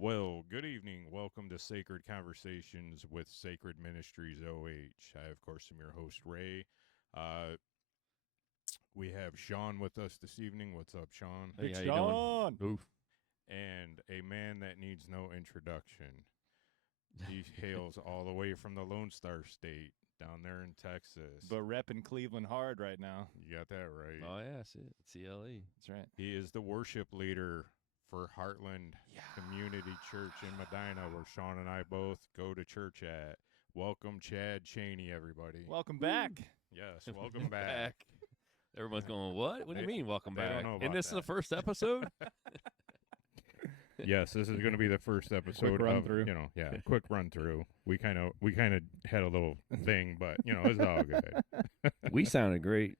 Well, good evening. Welcome to Sacred Conversations with Sacred Ministries OH. I, of course, am your host, Ray. Uh, we have Sean with us this evening. What's up, Sean? Hey, Big how you doing? Sean. Oof. And a man that needs no introduction. He hails all the way from the Lone Star State down there in Texas. But repping Cleveland hard right now. You got that right. Oh, yeah, that's it. CLE. That's right. He is the worship leader for Heartland Community Church in Medina, where Sean and I both go to church at. Welcome, Chad Chaney, everybody. Welcome back. Yes, welcome back. Everyone's going, what? What do you mean, welcome they back? don't know And about this is that. the first episode? Yes, this is going to be the first episode run of through. Quick run through. We kind of had a little thing, but it's all good. We sounded great.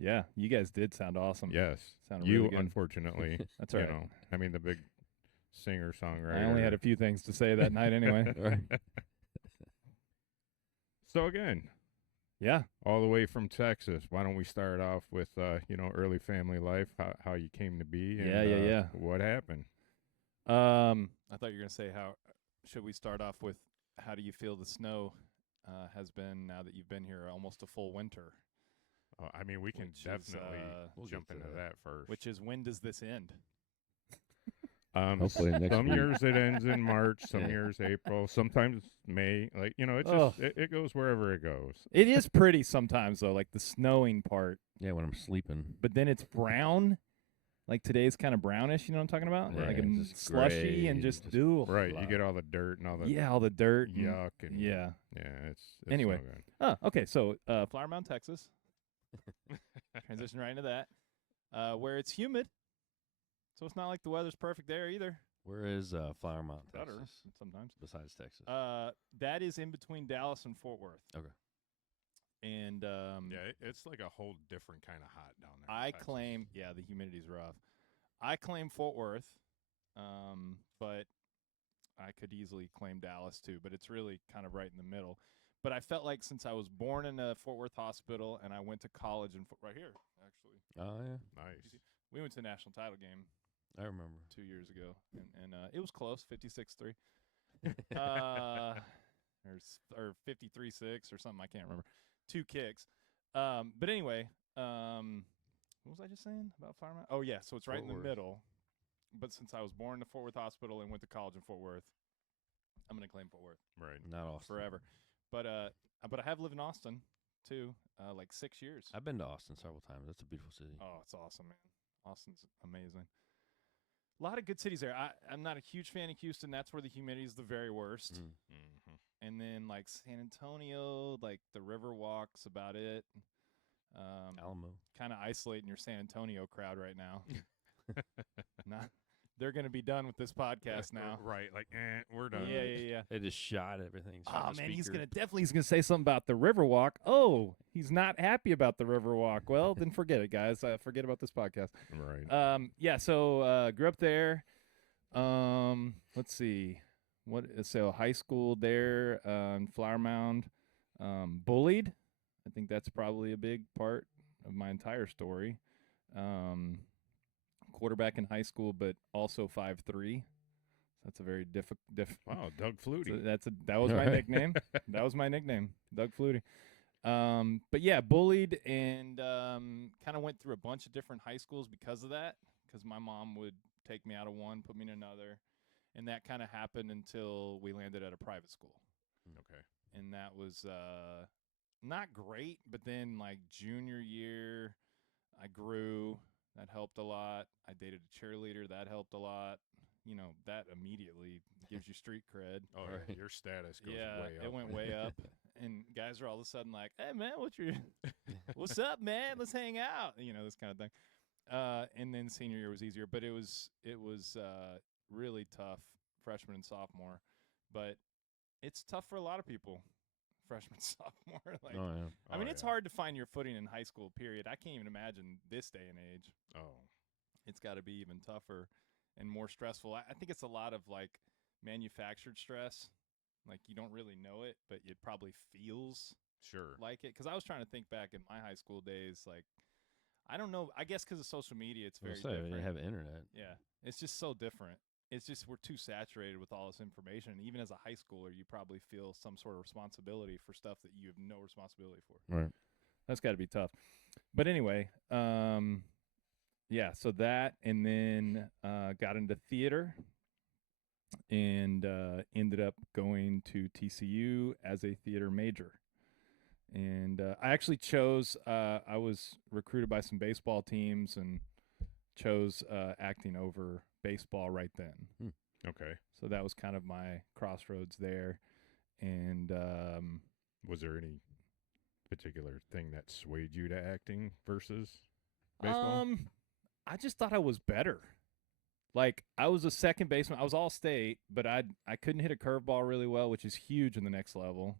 Yeah, you guys did sound awesome. Yes, Sounded you really good. unfortunately, That's all right. I mean the big singer songwriter. I only had a few things to say that night anyway. Right. So again, Yeah. all the way from Texas. Why don't we start off with early family life, how you came to be, and Yeah. what happened. I thought you were going to say how should we start off with how do you feel the snow has been now that you've been here almost a full winter? I mean, we can Which is, definitely we'll jump get to into that first. Which is when does this end? Hopefully next some week. years it ends in March, some Yeah. years April, sometimes May. Like it's Ugh. just it goes wherever it goes. It is pretty sometimes though, like the snowing part, Yeah, when I'm sleeping. but then it's brown. Like today's kind of brownish, you know what I'm talking about? Right. Like a Just slushy gray and and just just- ooh. Right, you get all the dirt and all the all the dirt. and- yuck and Yeah. it's Anyway. no good. Oh, okay. So, Flower Mound, Texas. Transition right into that, where it's humid. So it's not like the weather's perfect there either. Where is Flower Mound, Better Texas, sometimes. besides Texas? That is in between Dallas and Fort Worth. Okay. And It's like a whole different kind of hot down there. in I Texas. claim, the humidity's rough. I claim Fort Worth, but I could easily claim Dallas too. But it's really kind of right in the middle. But I felt like since I was born in a Fort Worth hospital and I went to college in right here, actually, Oh, yeah. Nice. we went to the national title game I remember. 2 years ago, and it was close, 56-3, or 53-6 or something. I can't remember. 2 kicks. But anyway, what was I just saying about Fireman? Oh yeah, so it's right Fort in the Worth. middle. But since I was born in the Fort Worth Hospital and went to college in Fort Worth, I'm gonna claim Fort Worth Right. Not Austin. forever. But I have lived in Austin too, like 6 years. I've been to Austin several times. That's a beautiful city. Oh, it's awesome, man. Austin's amazing. A lot of good cities there. I'm not a huge fan of Houston. That's where the humidity is the very worst. Mm. Mm-hmm. And then like San Antonio, like the Riverwalk's about it. Alamo. Kind of isolating your San Antonio crowd right now. They're going to be done with this podcast now. Right. Like, we're done. Yeah. They just shot everything. Oh shot the man, he's speaker. gonna say something about the Riverwalk. Oh, he's not happy about the Riverwalk. Well, then forget it, guys. Forget about this podcast. Right. So grew up there. Let's see. So high school there in Flower Mound. Bullied. I think that's probably a big part of my entire story. Quarterback in high school, but also 5'3". That's a very difficult. Wow, Doug Flutie. That was my nickname. That was my nickname, Doug Flutie. But yeah, bullied and kind of went through a bunch of different high schools because of that. Because my mom would take me out of one, put me in another, and that kind of happened until we landed at a private school. Okay. And that was not great. But then like junior year, I grew. That helped a lot. I dated a cheerleader. That helped a lot. That immediately gives you street cred. Oh, Right. your status goes Yeah, way up. it went way up. And guys are all of a sudden like, hey, man, what's up, man? Let's hang out. This kind of thing. And then senior year was easier. But it was really tough, freshman and sophomore. But it's tough for a lot of people, freshman, sophomore. Like, Oh, yeah. I mean, Oh, it's yeah. hard to find your footing in high school, period. I can't even imagine this day and age. Oh. It's got to be even tougher and more stressful. I think it's a lot of like manufactured stress. Like you don't really know it, but it probably feels Sure. like it. Because I was trying to think back in my high school days. Like, I don't know. I guess because of social media, it's very Well, so different. you have internet. Yeah, it's just so different. it's just we're too saturated with all this information. And even as a high schooler, you probably feel some sort of responsibility for stuff that you have no responsibility for. Right. That's got to be tough. But anyway, yeah, so that, and then got into theater and ended up going to TCU as a theater major. And I actually chose, I was recruited by some baseball teams and chose acting over baseball right then. Okay. So that was kind of my crossroads there. And was there any particular thing that swayed you to acting versus baseball? I just thought I was better. Like, I was a second baseman. I was all state, but I couldn't hit a curveball really well, which is huge in the next level.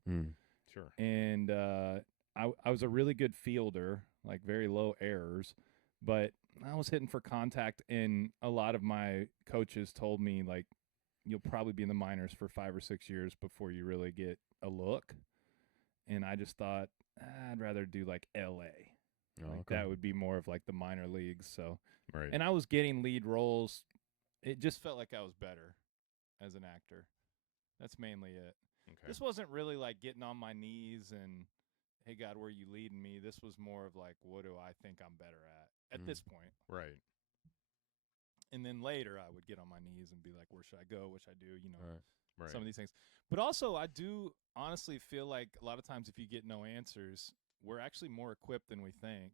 Sure. And I was a really good fielder, like very low errors, but I was hitting for contact, and a lot of my coaches told me, like, you'll probably be in the minors for 5 or 6 years before you really get a look. And I just thought, I'd rather do like L.A. That would be more of like the minor leagues. So, Right. and I was getting lead roles. It just felt like I was better as an actor. That's mainly it. Okay. This wasn't really like getting on my knees and, hey, God, where are you leading me? This was more of like, what do I think I'm better at this point? Right. And then later I would get on my knees and be like, where should I go? What should I do? You know, Right. some of these things. But also I do honestly feel like a lot of times if you get no answers, we're actually more equipped than we think.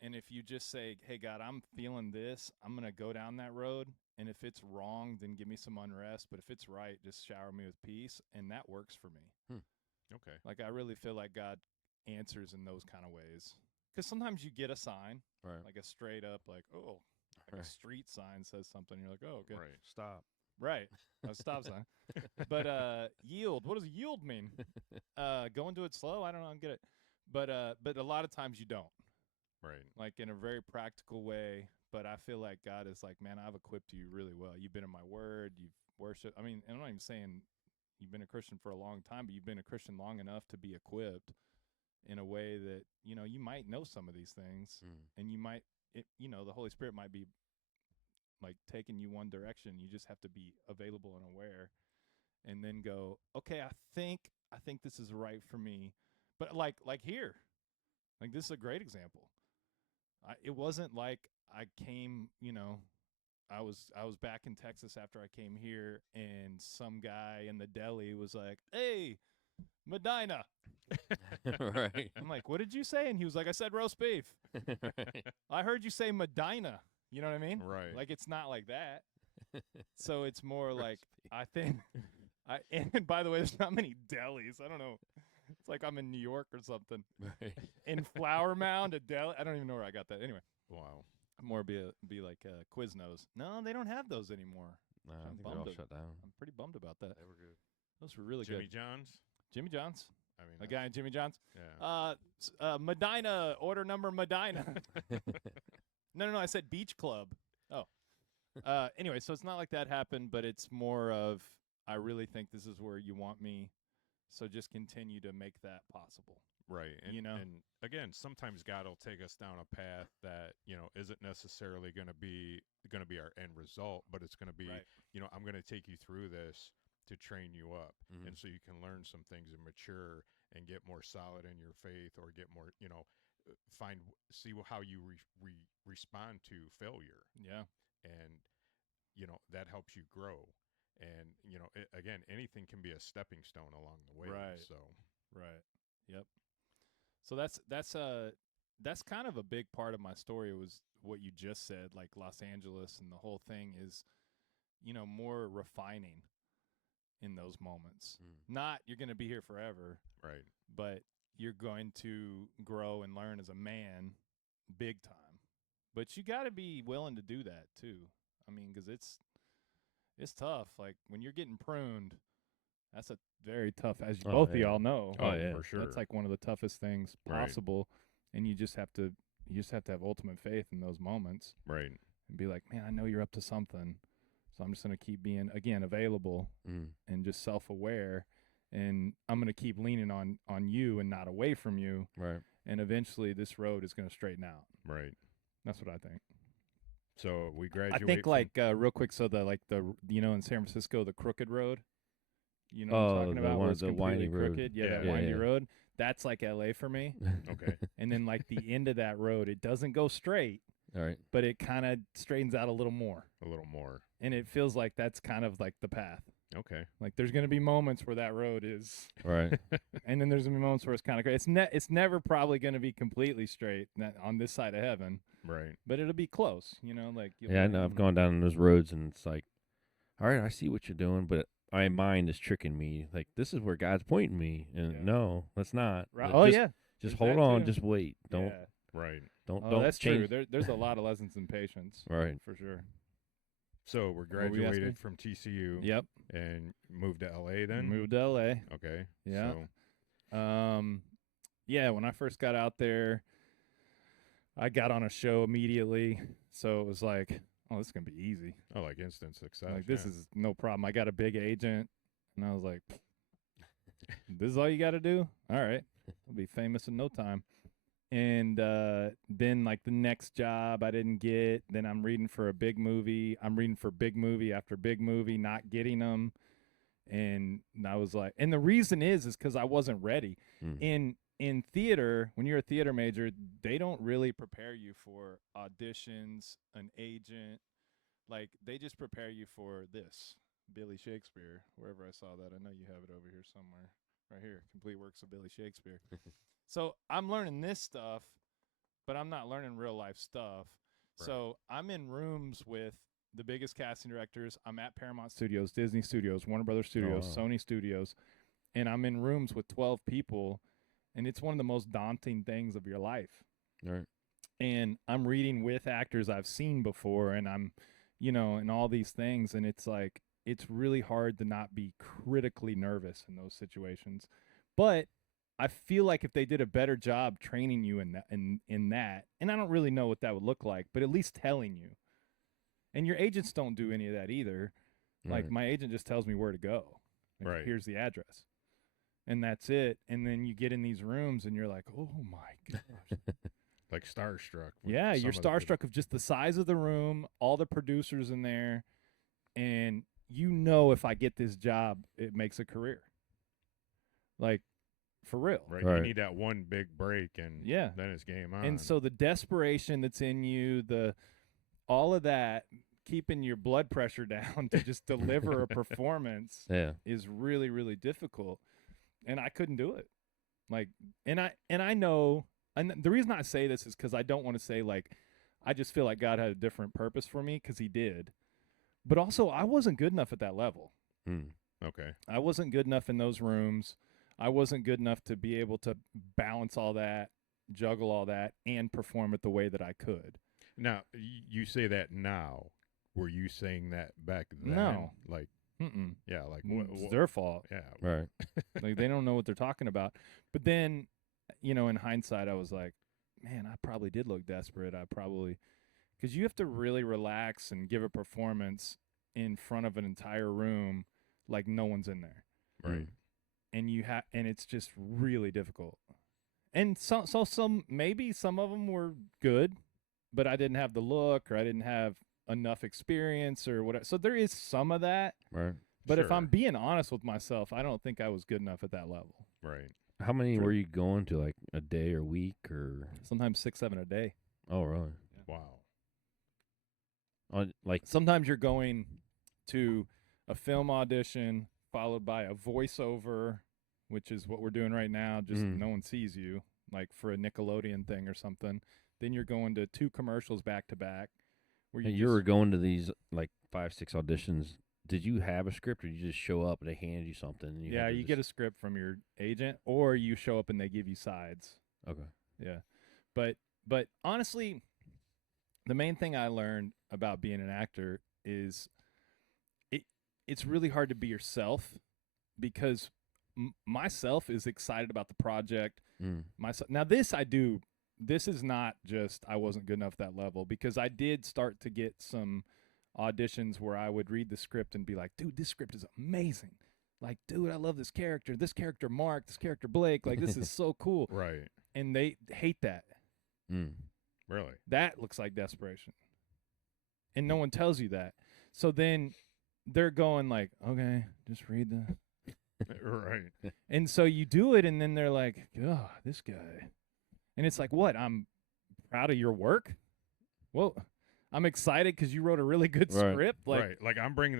And if you just say, hey, God, I'm feeling this, I'm going to go down that road. And if it's wrong, then give me some unrest. But if it's right, just shower me with peace. And that works for me. Okay. Like, I really feel like God answers in those kind of ways. Because sometimes you get a sign, like a straight up, like, oh, like a street sign says something. You're like, oh, okay. Right. Stop. Right. A stop sign. But yield. What does yield mean? Go into it slow? I don't know. I don't get it. But a lot of times you don't. Right. Like in a very practical way. But I feel like God is like, man, I've equipped you really well. You've been in my word. You've worshiped. I mean, I'm not even saying you've been a Christian for a long time, but you've been a Christian long enough to be equipped in a way that, you know, you might know some of these things and you might, you know, the Holy Spirit might be like taking you one direction. You just have to be available and aware and then go, okay, I think this is right for me. But like here, like this is a great example. It wasn't like I came, you know, I was back in Texas after I came here, and some guy in the deli was like, hey, Medina. Right. I'm like, what did you say? And he was like, I said roast beef. Right. I heard you say Medina. You know what I mean? Right. Like, it's not like that. So it's more like, I think, and by the way, there's not many delis. I don't know. It's like I'm in New York or something. Right. In Flower Mound, a deli. I don't even know where I got that. Anyway. Wow. More be like Quiznos. No, they don't have those anymore. No, I I'm think they're all bummed. shut down. I'm pretty bummed about that. They were good. Those were really Jimmy good. John's? Jimmy John's? I mean, A guy in Jimmy John's? Yeah. Medina, order number Medina. No, I said Beach Club. Oh. Anyway, so it's not like that happened, but it's more of, I really think this is where you want me, so just continue to make that possible. Right. And, you know? and again, sometimes God will take us down a path that, you know, isn't necessarily going to be our end result, but it's going to be, Right. you know, I'm going to take you through this to train you up. Mhm. And so you can learn some things and mature and get more solid in your faith, or get more, you know, see how you respond to failure. Yeah. And, you know, that helps you grow. And, you know, again, anything can be a stepping stone along the way. Right. So, Right. Yep. So that's kind of a big part of my story, was what you just said, like Los Angeles and the whole thing is, you know, more refining in those moments. Not you're going to be here forever, right. but you're going to grow and learn as a man big time. But you got to be willing to do that too. I mean, because it's tough. Like when you're getting pruned, that's a very tough, as both of y'all know. Oh, yeah. For sure. That's like one of the toughest things Right. possible, and you just have to have ultimate faith in those moments, Right. and be like, man, I know you're up to something, so I'm just gonna keep being, again, available and just self-aware, and I'm gonna keep leaning on you and not away from you, Right. and eventually this road is gonna straighten out. Right. That's what I think. So we I graduate. think from, like real quick. So the in San Francisco, the crooked road. You know what Oh, I'm talking the about? one- Where it's the completely windy road. crooked. Yeah, Yeah. that Yeah, windy yeah. road. That's like LA for me. okay. And then like the end of that road, it doesn't go straight, All right. but it kind of straightens out a little more. A little more. And it feels like that's kind of like the path. Okay. Like there's going to be moments where that road is, All right. and then there's going to be moments where it's kind of great. It's never probably going to be completely straight on this side of heaven, Right. but it'll be close. You know, like you'll Yeah, I be- know. I've gone down those roads, and it's like, all right, I see what you're doing, but my mind is tricking me. Like, this is where God's pointing me, and Yeah. no, let's not. Right. Just, Oh yeah. just there's hold that on, too. just wait. Don't Yeah. Right. don't Oh, don't that's change. true. There's a lot of lessons in patience. Right. For sure. So we're were you asking? graduated from TCU Yep. and moved to LA then? Moved to LA. Okay. Yeah. So, Yeah, when I first got out there, I got on a show immediately. So it was like, oh, this is going to be easy. oh, like instant success. Like, this yeah. is no problem. I got a big agent. And I was like, this is all you got to do? All right. I'll be famous in no time. And then, like, the next job I didn't get. Then I'm reading for a big movie. I'm reading for big movie after big movie, not getting them. And I was like, and the reason is because I wasn't ready. Mm. In theater, when you're a theater major, they don't really prepare you for auditions, an agent. Like, they just prepare you for this. Billy Shakespeare, wherever I saw that. I know you have it over here somewhere. Right here, Complete Works of Billy Shakespeare. So I'm learning this stuff, but I'm not learning real life stuff. Right. So I'm in rooms with the biggest casting directors. I'm at Paramount Studios, Disney Studios, Warner Brothers Studios, wow. Sony Studios, and I'm in rooms with 12 people, and it's one of the most daunting things of your life. All right. And I'm reading with actors I've seen before, and I'm, and all these things, and it's like, it's really hard to not be critically nervous in those situations. But I feel like if they did a better job training you in that, and I don't really know what that would look like, but at least telling you. And your agents don't do any of that either. Like, Right. my agent just tells me where to go. Like, Right. here's the address. And that's it. And then you get in these rooms and you're like, oh my gosh. like starstruck. with Yeah, some you're of the people. starstruck of just the size of the room, all the producers in there, and if I get this job, it makes a career. Like, for real. Right. You Right. need that one big break, and Yeah. then it's game on. And so the desperation that's in you, all of that, keeping your blood pressure down to just deliver a performance Yeah. is really, really difficult. And I couldn't do it. Like, and I know, and the reason I say this is because I don't want to say, like, I just feel like God had a different purpose for me, because he did. But also, I wasn't good enough at that level. Mm. okay. I wasn't good enough in those rooms. I wasn't good enough to be able to balance all that, juggle all that, and perform it the way that I could. Now, you say that now. Were you saying that back then? No. Like, Mm-mm. yeah, like, It's their fault. yeah. Right. Like, they don't know what they're talking about. But then, in hindsight, I was like, man, I probably did look desperate. Because you have to really relax and give a performance in front of an entire room like no one's in there. Right. And and it's just really difficult. And maybe some of them were good, but I didn't have the look, or I didn't have enough experience, or whatever. So there is some of that. Right. But if Sure. I'm being honest with myself, I don't think I was good enough at that level. Right. How many True. were you going to? Like a day or week or? Sometimes 6, 7 a day. Oh, really? Wow. Like Sometimes you're going to a film audition followed by a voiceover, which is what we're doing right now. Just no one sees you, like for a Nickelodeon thing or something. Then you're going to 2 commercials back to back. Where you were going to these like 5, 6 auditions. Did you have a script, or you just show up and they hand you something? And you get a script from your agent, or you show up and they give you sides. Okay. Yeah. But honestly, the main thing I learned about being an actor is it's really hard to be yourself, because myself is excited about the project. Now this is not just I wasn't good enough at that level, because I did start to get some auditions where I would read the script and be like, dude, this script is amazing. Like, dude, I love this character Mark, this character Blake, like, this is so cool. Right. And they hate that. Mm. Really. That looks like desperation. and no one tells you that. So then they're going like, okay, just read the. Right. And so you do it, and then they're like, oh, this guy. And it's like, what? I'm proud of your work? Well, I'm excited because you wrote a really good Right. script. Like, right. Like I'm bringing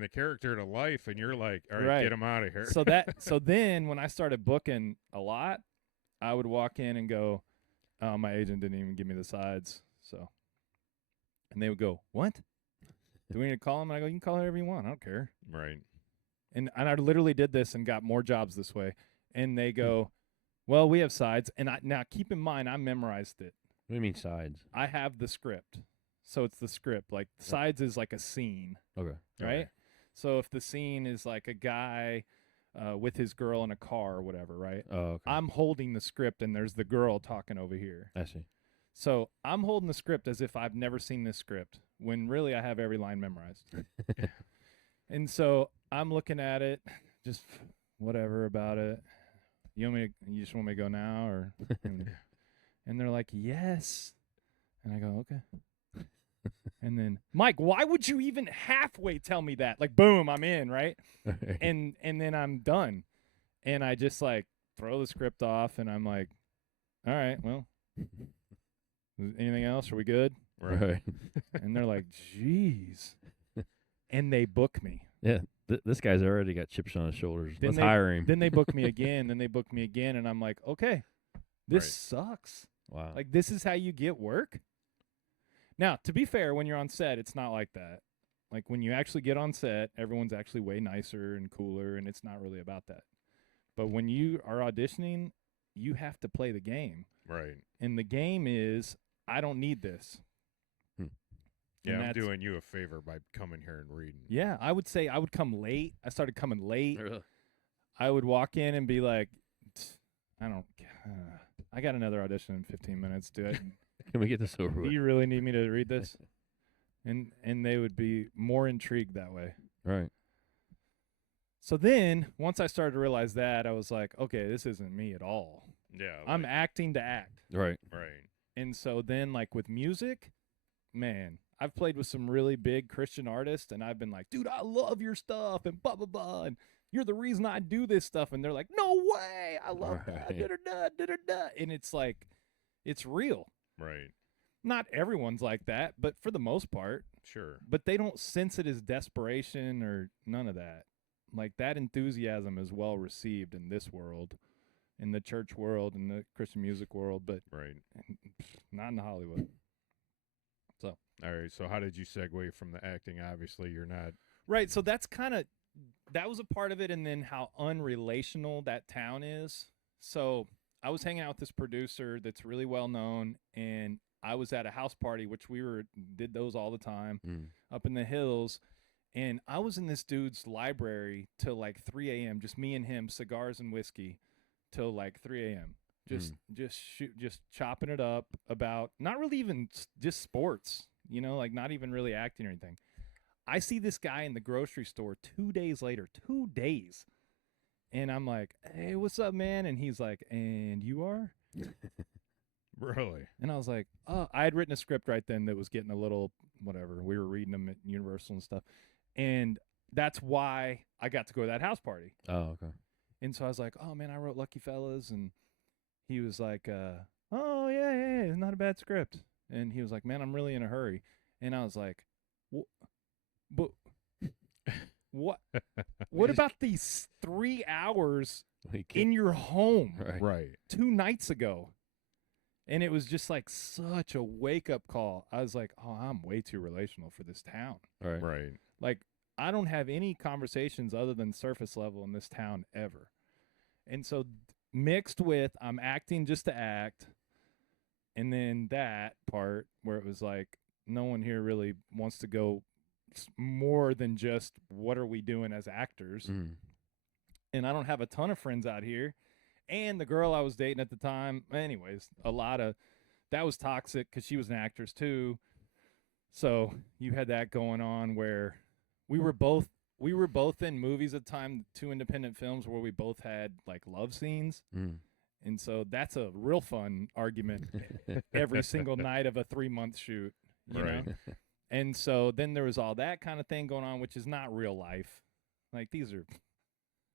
the character to life, and you're like, all right, Right. get him out of here. So then when I started booking a lot, I would walk in and go, oh, my agent didn't even give me the sides. So, and they would go, what? Do we need to call him? And I go, you can call whoever you want. I don't care. right. And I literally did this and got more jobs this way. And they go, well, we have sides. And now keep in mind, I memorized it. What do you mean sides? I have the script. So it's the script. Like sides is like a scene, Okay. right? Okay. So if the scene is like a guy with his girl in a car or whatever, right? Oh, okay. I'm holding the script and there's the girl talking over here. I see. So I'm holding the script as if I've never seen this script when really I have every line memorized. And so I'm looking at it, just whatever about it. You just want me to go now or? And they're like, yes. And I go, okay. And then, Mike, why would you even halfway tell me that? Like, boom, I'm in, right? And then I'm done. And I just like throw the script off and I'm like, all right, well, anything else? Are we good? Right. And they're like, geez. And they book me. Yeah. This guy's already got chips on his shoulders. Then Let's they- hire him. Then they book me again. Then they book me again. And I'm like, okay, this sucks. Wow. Like, this is how you get work? Now, to be fair, when you're on set, it's not like that. Like, when you actually get on set, everyone's actually way nicer and cooler, and it's not really about that. But when you are auditioning, you have to play the game. Right. And the game is, I don't need this. Yeah, And I'm that's- doing you a favor by coming here and reading. Yeah, I would say I would come late. I started coming late. Really? I would walk in and be like, I got another audition in 15 minutes. Do it. Can we get this over Do with? you really need me to read this? And they would be more intrigued that way. Right. So then, once I started to realize that, I was like, okay, this isn't me at all. Yeah. I'm like- acting to act. Right. right. And so then, like, with music, man, I've played with some really big Christian artists, and I've been like, dude, I love your stuff, and blah, blah, blah, and you're the reason I do this stuff. And they're like, no way, I love that, Right. da-da-da, da-da-da. And it's like, it's real. Right. Not everyone's like that, but for the most part. Sure. But they don't sense it as desperation or none of that. Like, that enthusiasm is well received in this world, in the church world, in the Christian music world, but Right. not in Hollywood. All right. So how did you segue from the acting? Obviously, you're not. Right, so that was a part of it, and then how unrelational that town is. So I was hanging out with this producer that's really well known, and I was at a house party, which did those all the time, up in the hills, and I was in this dude's library till like 3 a.m., just me and him, cigars and whiskey, till like 3 a.m. Just chopping it up about not really even just sports, like not even really acting or anything. I see this guy in the grocery store 2 days later, 2 days. And I'm like, hey, what's up, man? And he's like, and you are? Really? And I was like, oh, I had written a script right then that was getting a little whatever. We were reading them at Universal and stuff. And that's why I got to go to that house party. Oh, okay. And so I was like, oh, man, I wrote Lucky Fellas. And he was like, oh, yeah, it's not a bad script. And he was like, man, I'm really in a hurry. And I was like, but what? What about these 3 hours in your home Right. Right. 2 nights ago? And it was just like such a wake-up call. I was like, oh, I'm way too relational for this town. Right. Right. Like, I don't have any conversations other than surface level in this town ever. And so mixed with I'm acting just to act, and then that part where it was like no one here really wants to go more than just what are we doing as actors. And I don't have a ton of friends out here. And the girl I was dating at the time, anyways, that was toxic because she was an actress too. So you had that going on where we were both in movies at the time, 2 independent films where we both had like love scenes. And so that's a real fun argument every single night of a 3-month shoot, you know? And so then there was all that kind of thing going on, which is not real life. Like, these are,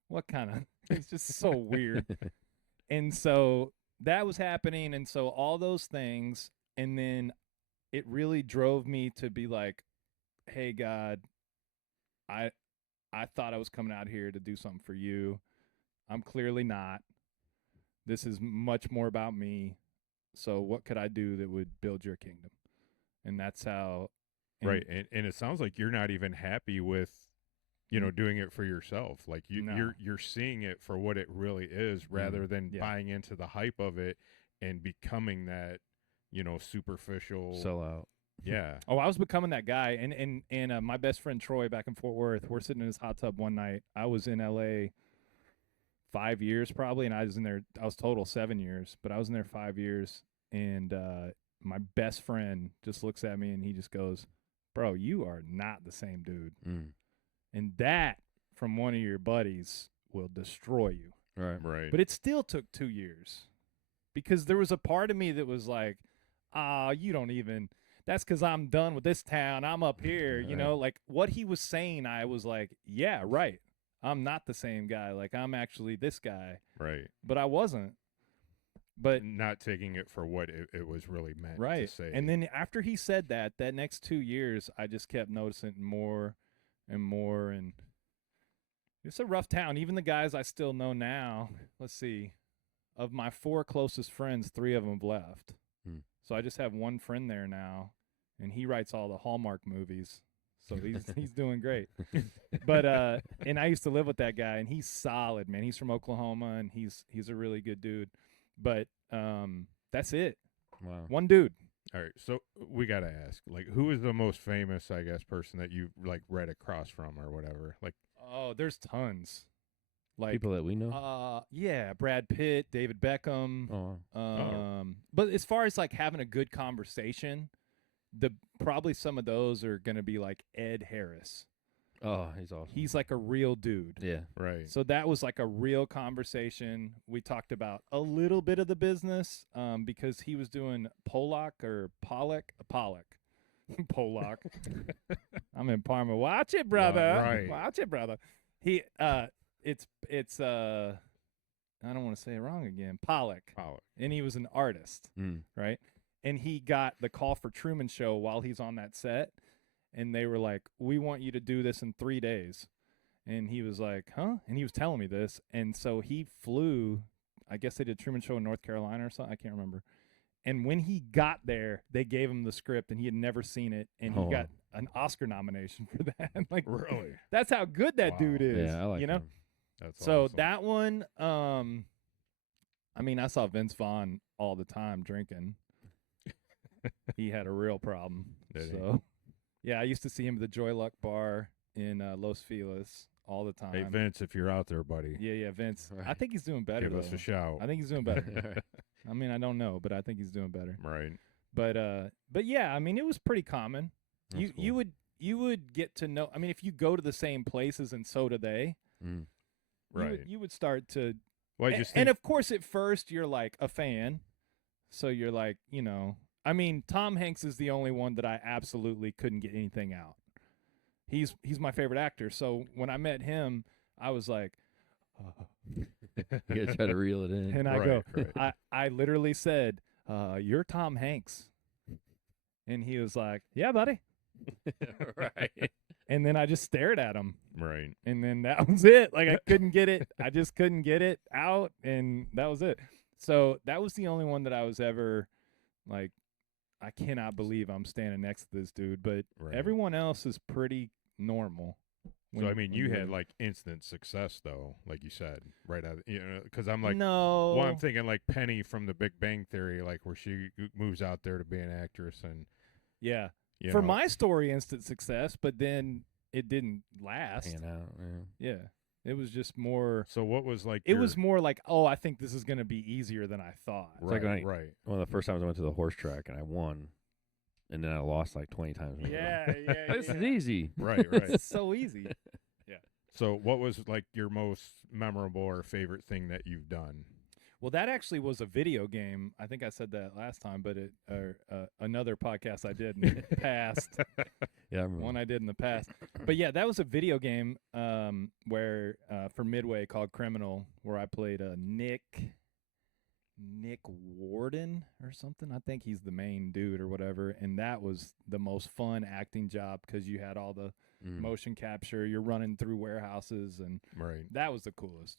what kind of, it's just so weird. And so that was happening. And so all those things. And then it really drove me to be like, hey, God, I thought I was coming out here to do something for you. I'm clearly not. This is much more about me. So what could I do that would build your kingdom? And that's how. Right. And it sounds like you're not even happy with, doing it for yourself. Like you're seeing it for what it really is rather than buying into the hype of it and becoming that, superficial sellout. Yeah. Oh, I was becoming that guy. And my best friend Troy back in Fort Worth, we're sitting in his hot tub one night. I was in LA 5 years probably, and I was total 7 years, but I was in there 5 years. And my best friend just looks at me and he just goes, bro, you are not the same dude. And that from one of your buddies will destroy you. Right. But it still took 2 years because there was a part of me that was like, you don't even, that's because I'm done with this town. I'm up here, like what he was saying. I was like, yeah, right. I'm not the same guy. Like, I'm actually this guy. Right. But I wasn't. But not taking it for what it was really meant right. to say. And then after he said that next 2 years, I just kept noticing more and more. And it's a rough town. Even the guys I still know now, let's see, of my 4 closest friends, 3 of them have left. So I just have one friend there now, and he writes all the Hallmark movies. So he's doing great. But and I used to live with that guy, and he's solid, man. He's from Oklahoma, and he's a really good dude. But that's it. Wow. One dude. All right, so we got to ask, like, who is the most famous, I guess, person that you've, like, read across from or whatever? Like, oh, there's tons. Like people that we know? Yeah, Brad Pitt, David Beckham. But as far as, like, having a good conversation, probably some of those are going to be, like, Ed Harris. Oh, he's awesome. He's like a real dude. Yeah. Right. So that was like a real conversation. We talked about a little bit of the business because he was doing Pollock. Pollock. I'm in Parma. Watch it, brother. Right. Watch it, brother. He it's I don't want to say it wrong again. Pollock. And he was an artist, right? And he got the Call for Truman show while he's on that set. And they were like, we want you to do this in 3 days. And he was like, huh? And he was telling me this. And so he flew, I guess they did Truman Show in North Carolina or something. I can't remember. And when he got there, they gave him the script, and he had never seen it. And he got an Oscar nomination for that. Like, really? That's how good that dude is. Yeah, I like him. That's so awesome. that one, I mean, I saw Vince Vaughn all the time drinking. He had a real problem. Did he? Yeah, I used to see him at the Joy Luck Bar in Los Feliz all the time. Hey, Vince, if you're out there, buddy. Yeah, Vince. I think he's doing better. Give us a shout. I think he's doing better. I mean, I don't know, but I think he's doing better. Right. But yeah, I mean, it was pretty common. That's You would get to know. I mean, if you go to the same places and so do they, right? You would start to. Well, and of course, at first you're like a fan, so you're like, I mean, Tom Hanks is the only one that I absolutely couldn't get anything out. He's my favorite actor. So when I met him, I was like, you gotta try to reel it in. And I I literally said, you're Tom Hanks. And he was like, yeah, buddy. Right. And then I just stared at him. Right. And then that was it. Like, I couldn't get it. I just couldn't get it out. And that was it. So that was the only one that I was ever like, I cannot believe I'm standing next to this dude. But everyone else is pretty normal. So, I mean, you had, like, instant success, though, like you said, right out, because I'm like, no. Well, I'm thinking, like, Penny from The Big Bang Theory, like, where she moves out there to be an actress. And yeah. For my story, instant success, but then it didn't last. Pan out, yeah. It was just more. So what was, like, it was more like, oh, I think this is going to be easier than I thought. Right, like right. One of the first times I went to the horse track and I won. And then I lost like 20 times. Yeah. This is easy. Right. It's so easy. Yeah. So what was, like, your most memorable or favorite thing that you've done? Well, that actually was a video game. I think I said that last time, but another podcast I did in the past. Yeah, I remember. One I did in the past. But yeah, that was a video game where for Midway called Criminal, where I played Nick Warden or something. I think he's the main dude or whatever. And that was the most fun acting job because you had all the motion capture. You're running through warehouses, and Right. that was the coolest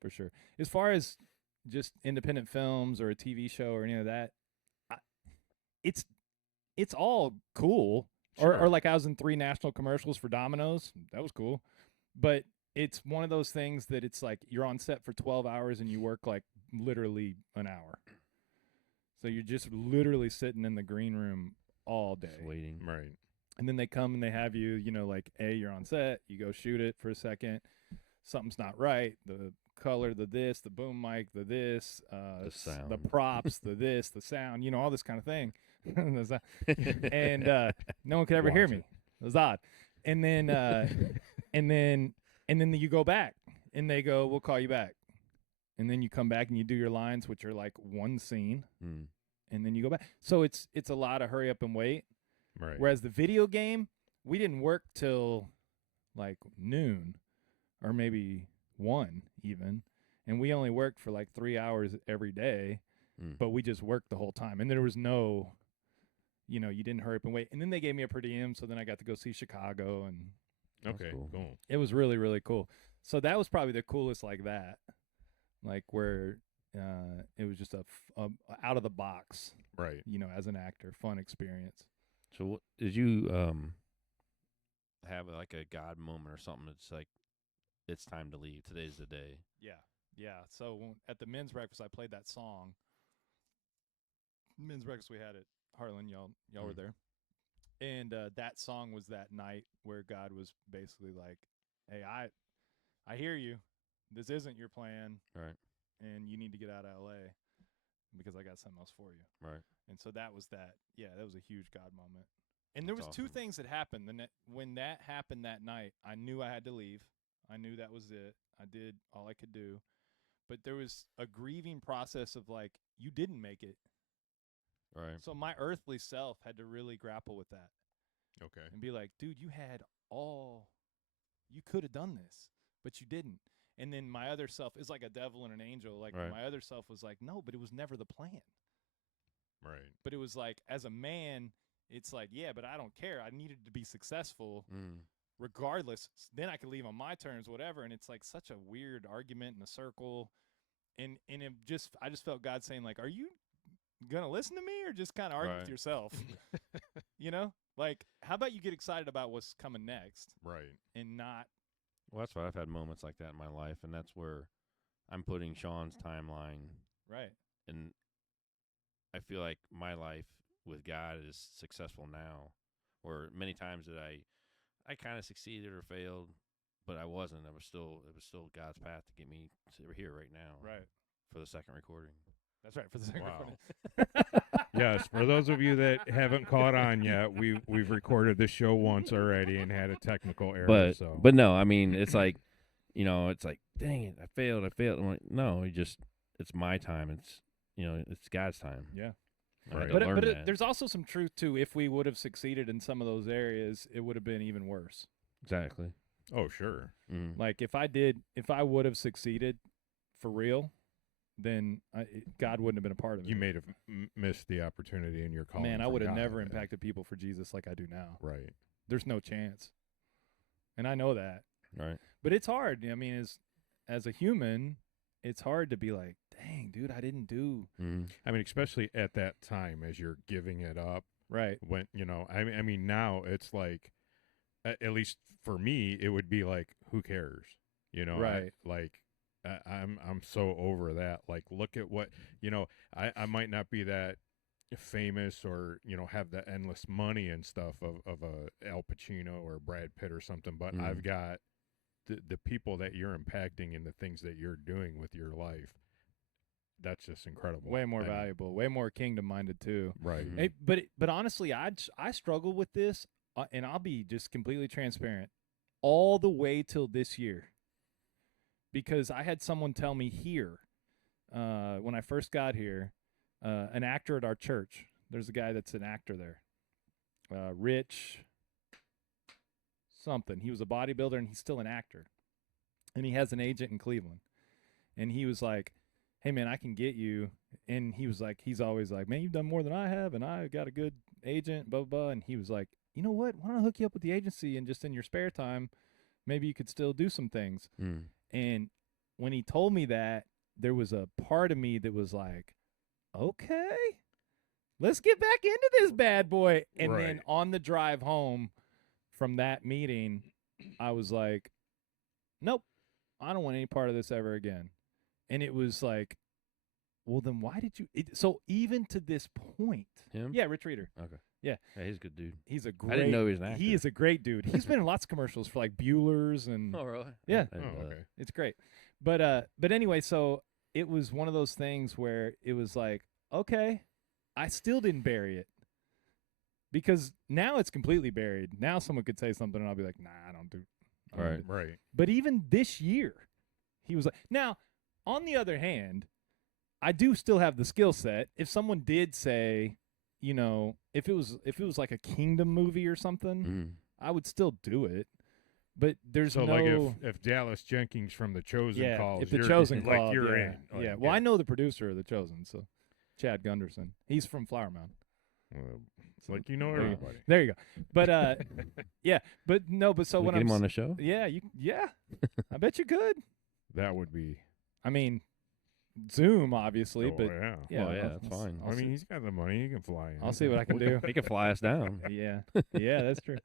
for sure. As far as just independent films or a TV show or any of that, it's all cool. Sure. Or like I was in 3 national commercials for Domino's. That was cool. But it's one of those things that it's like you're on set for 12 hours and you work like literally an hour. So you're just literally sitting in the green room all day. Just waiting. Right. And then they come and they have you, you know, like, hey, you're on set. You go shoot it for a second. Something's not right. The color, the this, the boom mic, the this, The sound. the props, the this, the sound, you know, all this kind of thing. And no one could ever hear Watch me. it. It was odd. And then and then you go back and they go, we'll call you back. And then you come back and you do your lines, which are like one scene, and then you go back. So it's a lot of hurry up and wait. Right. Whereas the video game, we didn't work till like noon or maybe 1 even. And we only worked for like 3 hours every day, but we just worked the whole time. And there was no, you know, you didn't hurry up and wait. And then they gave me a per diem, so then I got to go see Chicago, and Okay. cool. Cool. it was really, really cool. So that was probably the coolest like that, like where it was just a out of the box, Right. you know, as an actor, fun experience. So what, did you have like a God moment or something that's like, it's time to leave. Today's the day. Yeah. So at the men's breakfast, I played that song. Men's breakfast we had at Heartland, y'all were there, and that song was that night where God was basically like, "Hey, I hear you. This isn't your plan, Right. and you need to get out of LA because I got something else for you." Right. And so that was that. Yeah, that was a huge God moment. And there That's was 2 awesome. things that happened. When that happened that night, I knew I had to leave. I knew that was it. I did all I could do. But there was a grieving process of like, you didn't make it. Right. So my earthly self had to really grapple with that Okay. and be like, dude, you could have done this, but you didn't. And then my other self is like a devil and an angel. Like Right. my other self was like, no, but it was never the plan. Right. But it was like, as a man, it's like, yeah, but I don't care. I needed to be successful regardless. Then I could leave on my terms, whatever. And it's like such a weird argument in a circle. And I just felt God saying like, are you going to listen to me or just kind of argue with Right. yourself? You know, like, how about you get excited about what's coming next Right. and not. Well, that's why I've had moments like that in my life, and that's where I'm putting Sean's timeline, Right. and I feel like my life with God is successful now, where many times that I kind of succeeded or failed, but I wasn't. It was still God's path to get me to here right now. Right. For the second recording. That's right. For the second Wow. recording. Yes, for those of you that haven't caught on yet, we've recorded this show once already and had a technical error. But no, I mean, it's like, you know, it's like, dang it, I failed. I'm like, no, it's my time. It's, you know, it's God's time. Yeah. I had Right. to But, learn that. there's also some truth to, if we would have succeeded in some of those areas, it would have been even worse. Exactly. Oh, sure. Like if I would have succeeded for real, then God wouldn't have been a part of it. You may have missed the opportunity in your calling. Man, I for would have God, never man. impacted people for Jesus like I do now. Right. There's no chance. And I know that. Right. But it's hard. I mean, as a human, it's hard to be like, dang, dude, I didn't do. I mean, especially at that time as you're giving it up. Right. When, you know, I mean, now it's like, at least for me, it would be like, who cares? You know, Right. I'm so over that. Like, look at what, you know, I might not be that famous or, you know, have the endless money and stuff of a Al Pacino or Brad Pitt or something, but I've got the people that you're impacting and the things that you're doing with your life. That's just incredible. Way more valuable, way more kingdom minded too. Right. Hey, but honestly, I struggle with this, and I'll be just completely transparent, all the way till this year, because I had someone tell me here, when I first got here, an actor at our church. There's a guy that's an actor there, Rich something. He was a bodybuilder and he's still an actor, and he has an agent in Cleveland. And he was like, "Hey man, I can get you." And he was like, he's always like, "Man, you've done more than I have, and I got a good agent, blah blah blah." And he was like, "You know what? Why don't I hook you up with the agency, and just in your spare time, maybe you could still do some things." And when he told me that, there was a part of me that was like, "Okay, let's get back into this bad boy." And then on the drive home from that meeting, I was like, "Nope, I don't want any part of this ever again." And it was like, well, then why did you? So even to this point, Him? yeah, Rich Reader. Okay. Yeah, he's a good dude. he's a great. I didn't know he was an actor. He is a great dude. He's been in lots of commercials for like Bueller's and Oh, really? Yeah. I didn't know that. Okay. it's great. But anyway, so it was one of those things where it was like, okay, I still didn't bury it. Because now it's completely buried. Now someone could say something and I'll be like, "Nah, I don't do." Right. Right. But even this year, he was like, now, on the other hand, I do still have the skill set. If someone did say, you know, if it was like a Kingdom movie or something, I would still do it. But there's So no, like if Dallas Jenkins from The Chosen calls, if the you're, Chosen like called, you're yeah, in. Like, yeah. Well, I know the producer of the Chosen, so Chad Gunderson. He's from Flower Mound. Well, it's like you know There you- everybody. There you go. But yeah, but no, but so we when get I'm him on the show? yeah, I bet you could. That would be. I mean, Zoom obviously, Oh, but yeah. yeah, Well, yeah, I'll- that's I'll- fine. I'll I mean, see- he's got the money. He can fly in. I'll see what I can do. He can fly us down. Yeah, that's true.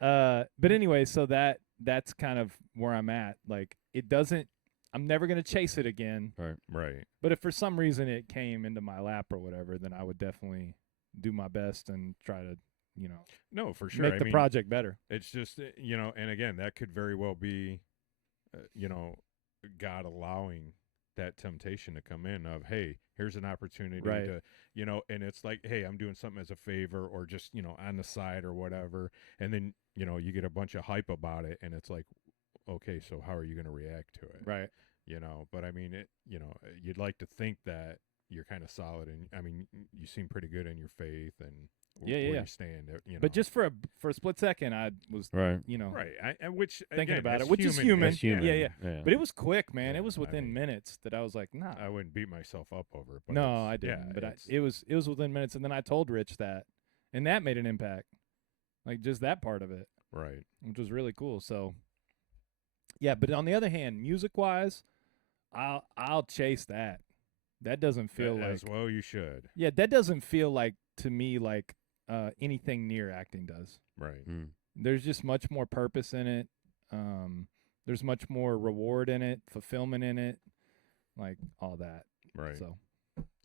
But anyway, so that's kind of where I'm at. Like, it doesn't. I'm never gonna chase it again. Right. But if for some reason it came into my lap or whatever, then I would definitely do my best and try to, you know, No, for sure. make I the mean, project better. It's just you know, and again, that could very well be, you know, God allowing that temptation to come in of, hey, here's an opportunity Right. to, you know, and it's like, hey, I'm doing something as a favor or just, you know, on the side or whatever, and then you know you get a bunch of hype about it, and it's like, okay, so how are you going to react to it? Right. You know, but I mean, you know, you'd like to think that you're kind of solid, and I mean, you seem pretty good in your faith and Yeah, where yeah. you stand. You know, But just for a split second, I was, Right. you know, right, which thinking again, about that's it, which is human. That's human. Yeah. Yeah. But it was quick, man. Yeah, It was I within mean- minutes that I was like, nah. I wouldn't beat myself up over it. But No, it's- I didn't. Yeah, but it's- it was within minutes, and then I told Rich that, and that made an impact, like just that part of it, right. which was really cool. So, yeah. But on the other hand, music wise, I'll chase that. That doesn't feel like As well. You should. yeah. That doesn't feel like to me like anything near acting does. Right. There's just much more purpose in it. There's much more reward in it, fulfillment in it, like all that. Right. So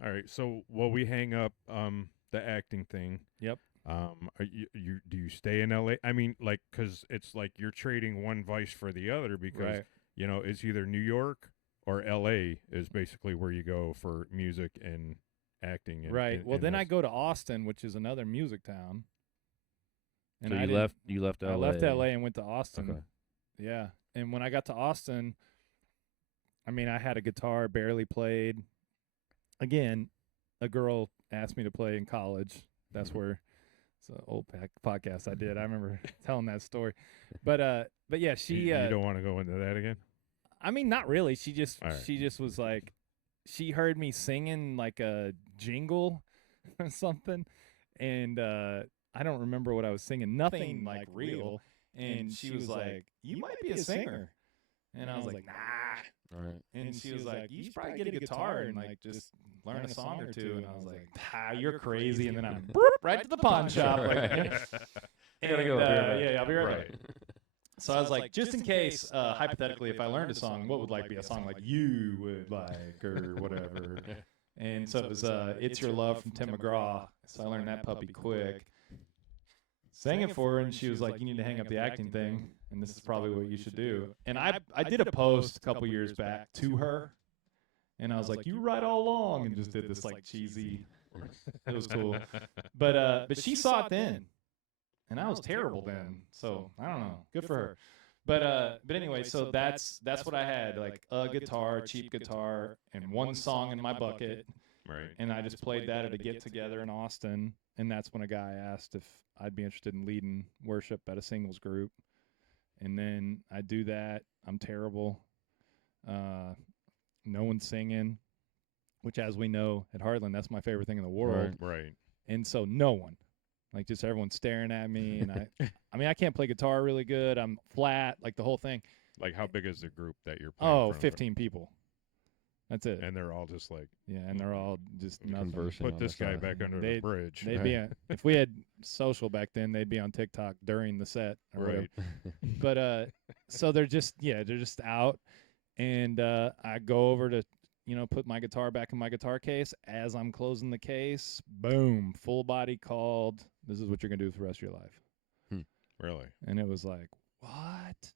All right. So while we hang up the acting thing. Yep. Are you do you stay in LA? I mean, like, because it's like you're trading one vice for the other because right. you know it's either New York or LA is basically where you go for music and acting. And, Right. and- Well, and then I this- go to Austin, which is another music town. So I you didn't- left LA. I left LA and went to Austin. Okay. Yeah. And when I got to Austin, I mean, I had a guitar, barely played. Again, a girl asked me to play in college. That's where it's an old podcast I did. I remember telling that story. But yeah, she you don't want to go into that again. I mean, not really. She just All right. she just was like, she heard me singing like a jingle or something, and I don't remember what I was singing. Nothing like real. And she was like, "You might be a singer," and I was like, "Nah." All right. And she was like, "You should probably get a guitar and like just learn a song or two." And I was like, you're crazy. And then I'm right to the pawn shop. Like, Gotta go. yeah, I'll be right back. Right. So I was like, just in case, hypothetically, if I learned a song, what would like be a song like you would like or whatever? And so it was "It's Your Love" from Tim McGraw. So I learned that puppy quick. Sang it for her, and she was like, "You need to hang up the acting thing, and this is probably what you should do." And I did a post a couple years back to her, and I was like, "You right all along," and just did this like cheesy. It was cool, but she saw it then. And I was terrible then, so I don't know. Good for her. But anyway, so that's what I had, like a guitar, cheap guitar, and one song in my bucket. Right. And I just played that at a get together in Austin, and that's when a guy asked if I'd be interested in leading worship at a singles group. And then I do that. I'm terrible. No one's singing, which, as we know at Heartland, that's my favorite thing in the world. Right. And so no one, like just everyone's staring at me, and I mean, I can't play guitar really good. I'm flat, like the whole thing. Like, how big is the group that you're playing? Oh, in front of? 15 people. That's it. And they're all just like, Yeah, and they're all just nothing. Conversing put on this the guy side. back under the bridge. They'd be on, if we had social back then, they'd be on TikTok during the set. Or Right. But so they're just out, and I go over to put my guitar back in my guitar case. As I'm closing the case, boom, full body called. This is what you're gonna do for the rest of your life. Really? And it was like, what?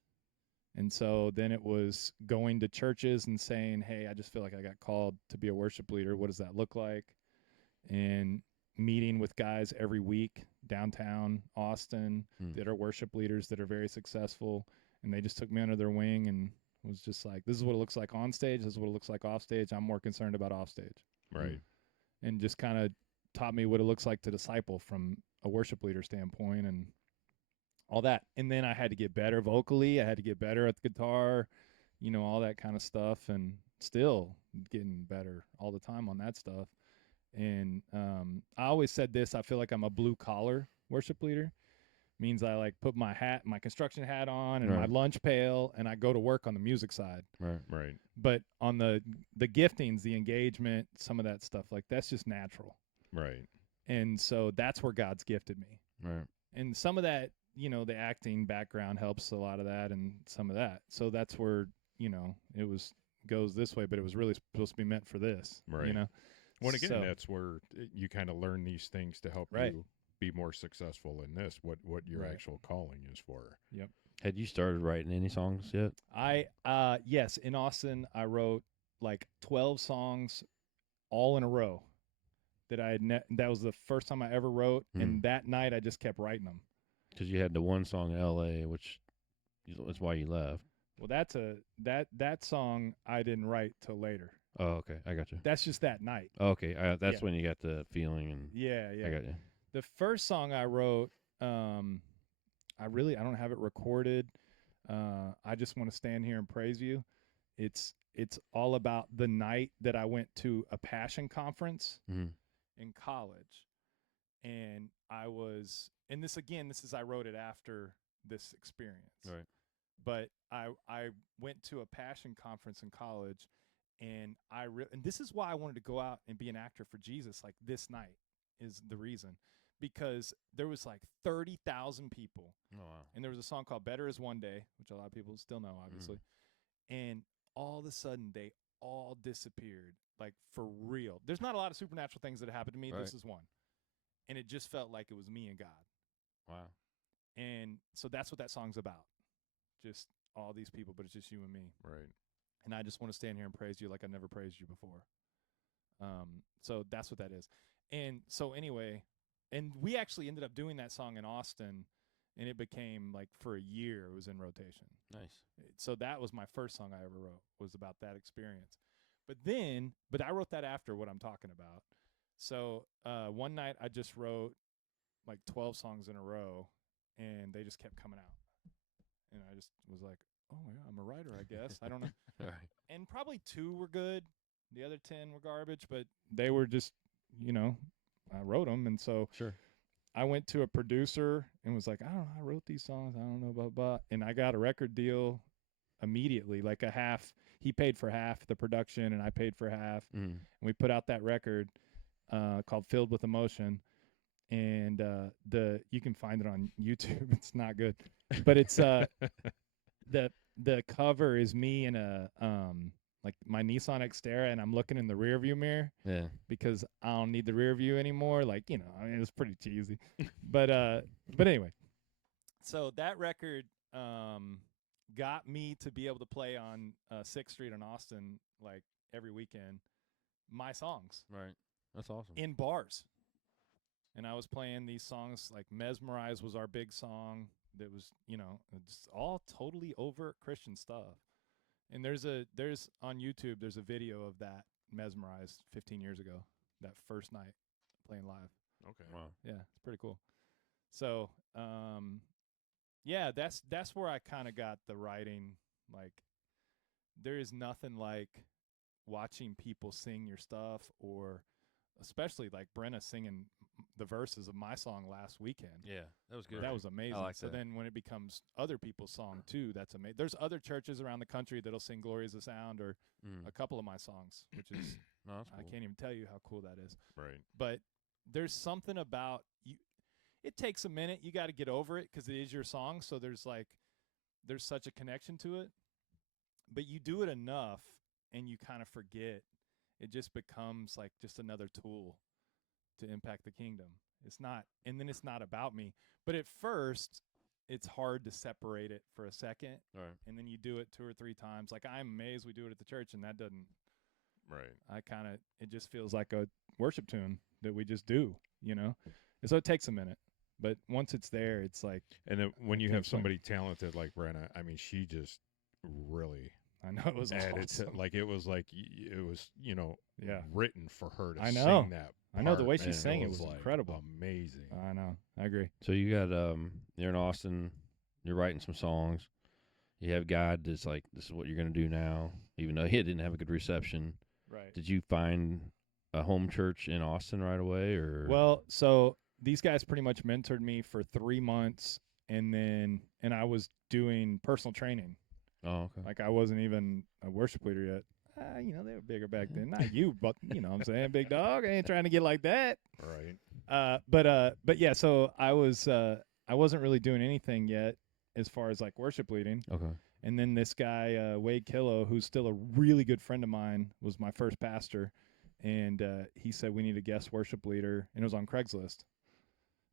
And so then it was going to churches and saying, hey, I just feel like I got called to be a worship leader. What does that look like? And meeting with guys every week downtown Austin that are worship leaders that are very successful. And they just took me under their wing and was just like, this is what it looks like on stage. This is what it looks like off stage. I'm more concerned about off stage. Right. And just kind of taught me what it looks like to disciple from a worship leader standpoint and all that. And then I had to get better vocally. I had to get better at the guitar, all that kind of stuff, and still getting better all the time on that stuff. And I always said this, I feel like I'm a blue collar worship leader. Means I like put my construction hat on and my lunch pail, and I go to work on the music side. Right. But on the giftings, the engagement, some of that stuff, like that's just natural. Right. And so that's where God's gifted me. Right. And some of that, the acting background helps a lot of that and some of that. So that's where, it goes this way, but it was really supposed to be meant for this. Right. Well, again, So- that's where you kind of learn these things to help Right. you be more successful in this, what your Right. actual calling is for. Yep. Had you started writing any songs yet? Yes, in Austin, I wrote like 12 songs all in a row that I had that was the first time I ever wrote. And that night I just kept writing them. Because you had the one song in L.A., which is why you left. Well, that's that song I didn't write till later. Oh, okay. I got you. That's just that night. Oh, okay. That's Yeah. when you got the feeling. And Yeah. I got you. The first song I wrote, I don't have it recorded. I just want to stand here and praise you. It's all about the night that I went to a passion conference in college, and I wrote it after this experience. Right. But I went to a passion conference in college, and and this is why I wanted to go out and be an actor for Jesus. Like this night is the reason, because there was like 30,000 people. Oh, wow. And there was a song called Better Is One Day, which a lot of people still know, obviously. And all of a sudden, they all disappeared, like for real. There's not a lot of supernatural things that happened to me. Right. This is one. And it just felt like it was me and God. Wow. And so that's what that song's about. Just all these people, but it's just you and me. Right. And I just want to stand here and praise you like I never praised you before. So that's what that is. And so anyway, and we actually ended up doing that song in Austin, and it became like for a year it was in rotation. Nice. So that was my first song I ever wrote, was about that experience. But I wrote that after what I'm talking about. So one night I just wrote like 12 songs in a row, and they just kept coming out. And I just was like, oh my God, I'm a writer, I guess. I don't know. Right. And probably 2 were good. The other 10 were garbage, but they were just, I wrote them. And so Sure. I went to a producer and was like, I don't know, I wrote these songs. I don't know, blah, blah. And I got a record deal immediately, like a half. He paid for half the production and I paid for half. And we put out that record called Filled with Emotion. And you can find it on YouTube. It's not good. But it's the cover is me in a like my Nissan Xterra, and I'm looking in the rearview mirror. Yeah. Because I don't need the rear view anymore. Like, I mean, it was pretty cheesy. But anyway. So that record got me to be able to play on 6th Street in Austin like every weekend my songs. Right. That's awesome. In bars. And I was playing these songs like Mesmerize was our big song. that was, it's all totally overt Christian stuff. And there's on YouTube, there's a video of that Mesmerized 15 years ago, that first night playing live. Okay. Wow. Yeah, it's pretty cool. So, yeah, that's where I kind of got the writing. Like, there is nothing like watching people sing your stuff, or especially like Brenna singing the verses of my song last weekend. Yeah, that was good. That was amazing. like so that. then when it becomes other people's song too, that's amazing. There's other churches around the country that'll sing Glory is the Sound or a couple of my songs, which is No, that's cool. I can't even tell you how cool that is. Right. But there's something about you. It takes a minute. You got to get over it because it is your song. So there's such a connection to it. But you do it enough and you kind of forget. It just becomes like just another tool to impact the kingdom. It's not, and then it's not about me. But at first, it's hard to separate it for a second. Right. And then you do it 2 or 3 times. Like, I'm amazed we do it at the church, and that doesn't. Right. It just feels like a worship tune that we just do, And so it takes a minute. But once it's there, it's like. And then when you have It's like- somebody talented like Brenna, I mean, she just really I know it was added awesome. to, like, it was like, it was, Yeah. written for her to I know. sing that. I know the way part, she and sang it was like incredible. Amazing. I know. I agree. So you got you're in Austin. You're writing some songs. You have God that's like, this is what you're going to do now, even though he didn't have a good reception. Right. Did you find a home church in Austin right away, or? Well, so these guys pretty much mentored me for 3 months, and I was doing personal training. Oh, okay. Like, I wasn't even a worship leader yet. They were bigger back then. Not you, but you know what I'm saying, big dog. I ain't trying to get like that. Right. But yeah, so I wasn't really doing anything yet as far as like worship leading. Okay. And then this guy, Wade Killow, who's still a really good friend of mine, was my first pastor. And he said, we need a guest worship leader. And it was on Craigslist.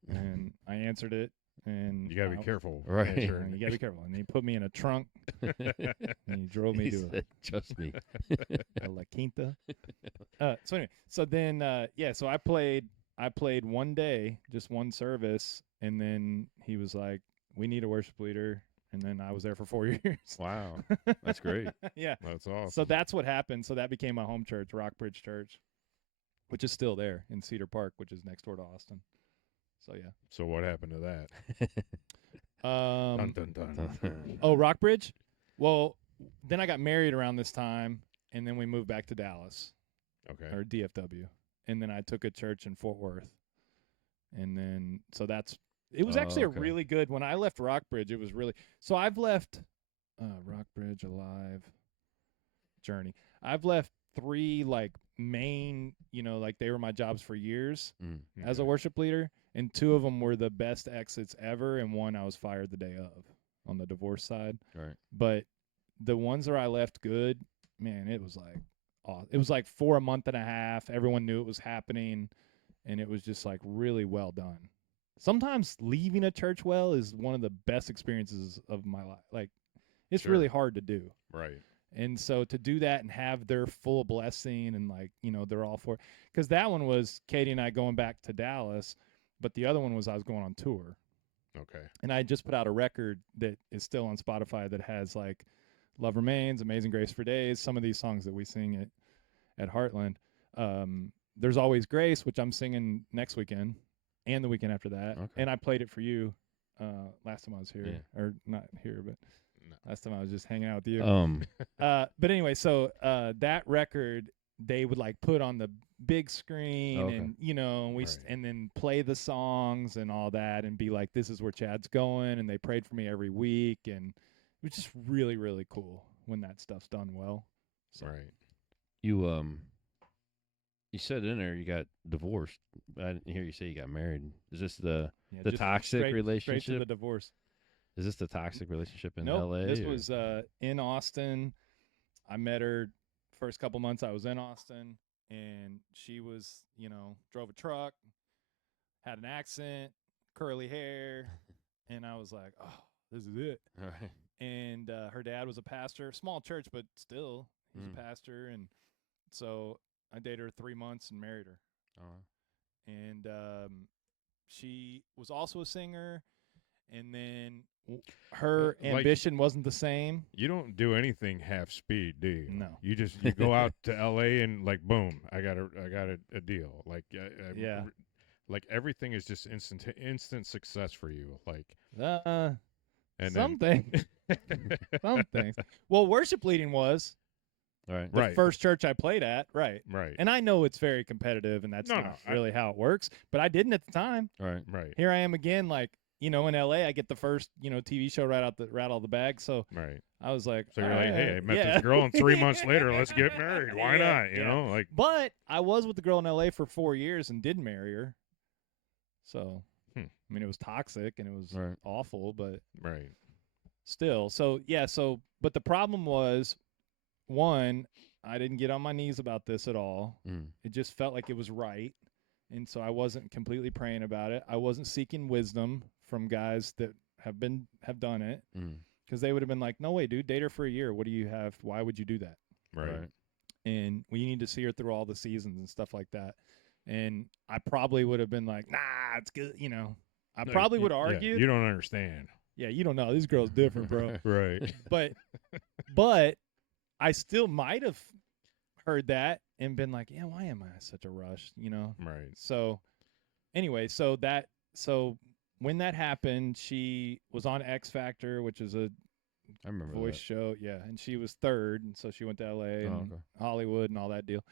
And I answered it. And You got to be careful. Right. answering. You got to be careful. And he put me in a trunk. And he drove me He to said, trust me. a La Quinta. So anyway, so then, so I played one day, just one service. And then he was like, we need a worship leader. And then I was there for 4 years. Wow, that's great. Yeah. That's awesome. So that's what happened. So that became my home church, Rockbridge Church, which is still there in Cedar Park, which is next door to Austin. So yeah. So what happened to that? Dun, dun, dun. Oh, Rockbridge? Well, then I got married around this time, and then we moved back to Dallas, Okay. or DFW. And then I took a church in Fort Worth. And then, so it was actually okay. a really good, when I left Rockbridge, it was really, so I've left Rockbridge, Alive, Journey. I've left 3 like main, like they were my jobs for years as a worship leader. And 2 of them were the best exits ever. And 1 I was fired the day of on the divorce side. Right. But the ones that I left good, man, it was like, it was like for a month and a half. Everyone knew it was happening. And it was just like really well done. Sometimes leaving a church well is one of the best experiences of my life. Like, it's Sure. really hard to do. Right. And so to do that and have their full blessing and like, they're all for it. Because that one was Katie and I going back to Dallas. But the other one was I was going on tour. Okay. And I just put out a record that is still on Spotify that has like Love Remains, Amazing Grace for Days, some of these songs that we sing at Heartland. There's Always Grace, which I'm singing next weekend and the weekend after that. Okay. And I played it for you last time I was here. Yeah. Or not here, but No. last time I was just hanging out with you. But anyway, so that record they would like put on the big screen Okay. and and we Right. and then play the songs and all that and be like, this is where Chad's going, and they prayed for me every week, and it was just really, really cool when that stuff's done well. So, Right. You said in there you got divorced. I didn't hear you say you got married. Is this the yeah, the just toxic straight to relationship? the divorce. Is this the toxic relationship in Nope, LA? this or- was in Austin. I met her first couple months I was in Austin, and she was, drove a truck, had an accent, curly hair, and I was like, oh, this is it. All right. And her dad was a pastor, small church, but still, he's Mm. a pastor. And so I dated her 3 months and married her. Oh, And she was also a singer, and then her Like- ambition wasn't the same. You don't do anything half speed, do you? No. You just you go out to L.A. and like boom, I got a deal. Like Yeah. like everything is just instant success for you. Like and Some then, things. Some things. Well, worship leading was Right. the Right. first church I played at, right? right, And I know it's very competitive, and that's No, not no, really how it works. But I didn't at the time. Right. right, Here I am again, like in LA, I get the first TV show right out the bag. So right. I was like, So you're all like, right, hey, I met yeah. this girl, and 3 months later, let's get married. Why Yeah, not? You yeah. know, like But I was with the girl in LA for 4 years and did marry her. So I mean, it was toxic and it was Right. awful, but right, still. So yeah. So but the problem was, one, I didn't get on my knees about this at all. Mm. It just felt like it was right. And so I wasn't completely praying about it. I wasn't seeking wisdom from guys that have done it, Mm. because they would have been like, no way, dude, date her for a year. What do you have? Why would you do that? right, And we need to see her through all the seasons and stuff like that. And I probably would have been like, nah, it's good. I No, probably you- would have yeah, argued. you don't understand. Yeah, you don't know. This girl's different, bro. Right, But I still might have heard that and been like, yeah, why am I in such a rush? right, So anyway, so when that happened, she was on X Factor, which is a I remember voice that. show. Yeah. And she was third. And so she went to LA and okay. Hollywood and all that deal.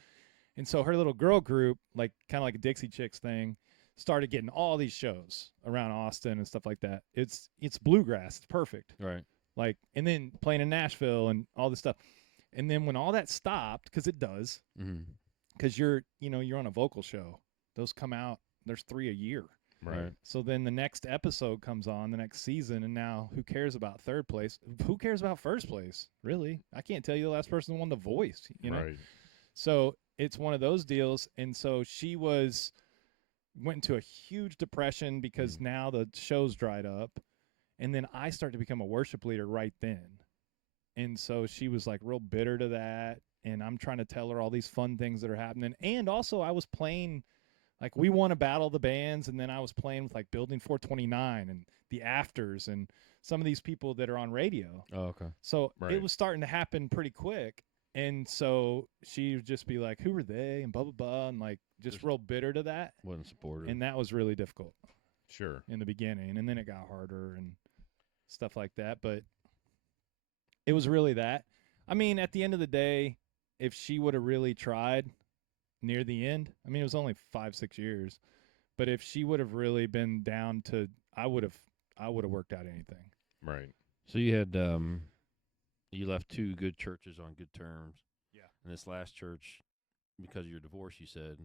And so her little girl group, like kind of like a Dixie Chicks thing, started getting all these shows around Austin and stuff like that. It's bluegrass. It's perfect. Right. Like, and then playing in Nashville and all this stuff. And then when all that stopped, because it does, Mm. because you're on a vocal show, those come out, there's 3 a year. right, So then the next episode comes on, the next season, and now who cares about third place? Who cares about first place? Really? I can't tell you the last person who won the voice, right, So it's one of those deals. And so she went into a huge depression because now the show's dried up. And then I started to become a worship leader right then. And so she was like real bitter to that. And I'm trying to tell her all these fun things that are happening. And also I was playing, like we won a battle of the bands. And then I was playing with like Building 429 and the Afters and some of these people that are on radio. Oh, okay. So Right. it was starting to happen pretty quick. And so she would just be like, who are they? And blah, blah, blah. And like just real bitter to that. Wasn't supportive. And that was really difficult sure, in the beginning. And then it got harder and stuff like that. But it was really that. I mean, at the end of the day, if she would have really tried near the end, I mean, it was only 5-6 years. But if she would have really been down to, I would have worked out anything. right, So you had you left 2 good churches on good terms. Yeah. And this last church, because of your divorce, you said,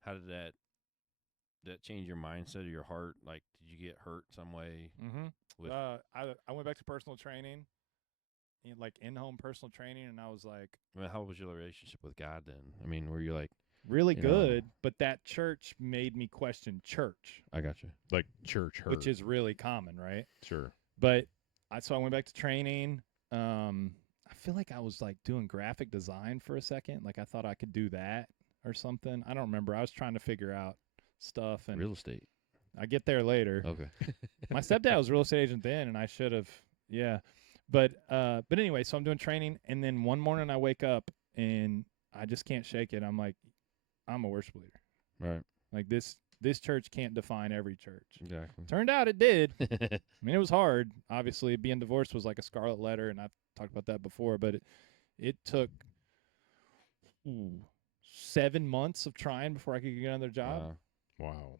how did that change your mindset or your heart? Like, did you get hurt some way? Mm-hmm. With I went back to personal training, like in-home personal training, and I was like, I mean, how was your relationship with God then? I mean, were you like, really You know. good, but that church made me question church, I got you. like church hurt, which is really common, right? sure, But so I went back to training. I feel like I was like doing graphic design for a second. Like I thought I could do that or something. I don't remember. I was trying to figure out stuff, and Real estate. I get there later. Okay. My stepdad was a real estate agent then, and I should have, yeah. But anyway, so I'm doing training, and then one morning I wake up and I just can't shake it. I'm like, I'm a worship leader. Right. Like this church can't define every church. Exactly. Turned out it did. I mean, it was hard. Obviously, being divorced was like a scarlet letter, and I've talked about that before. But it took 7 months of trying before I could get another job. wow,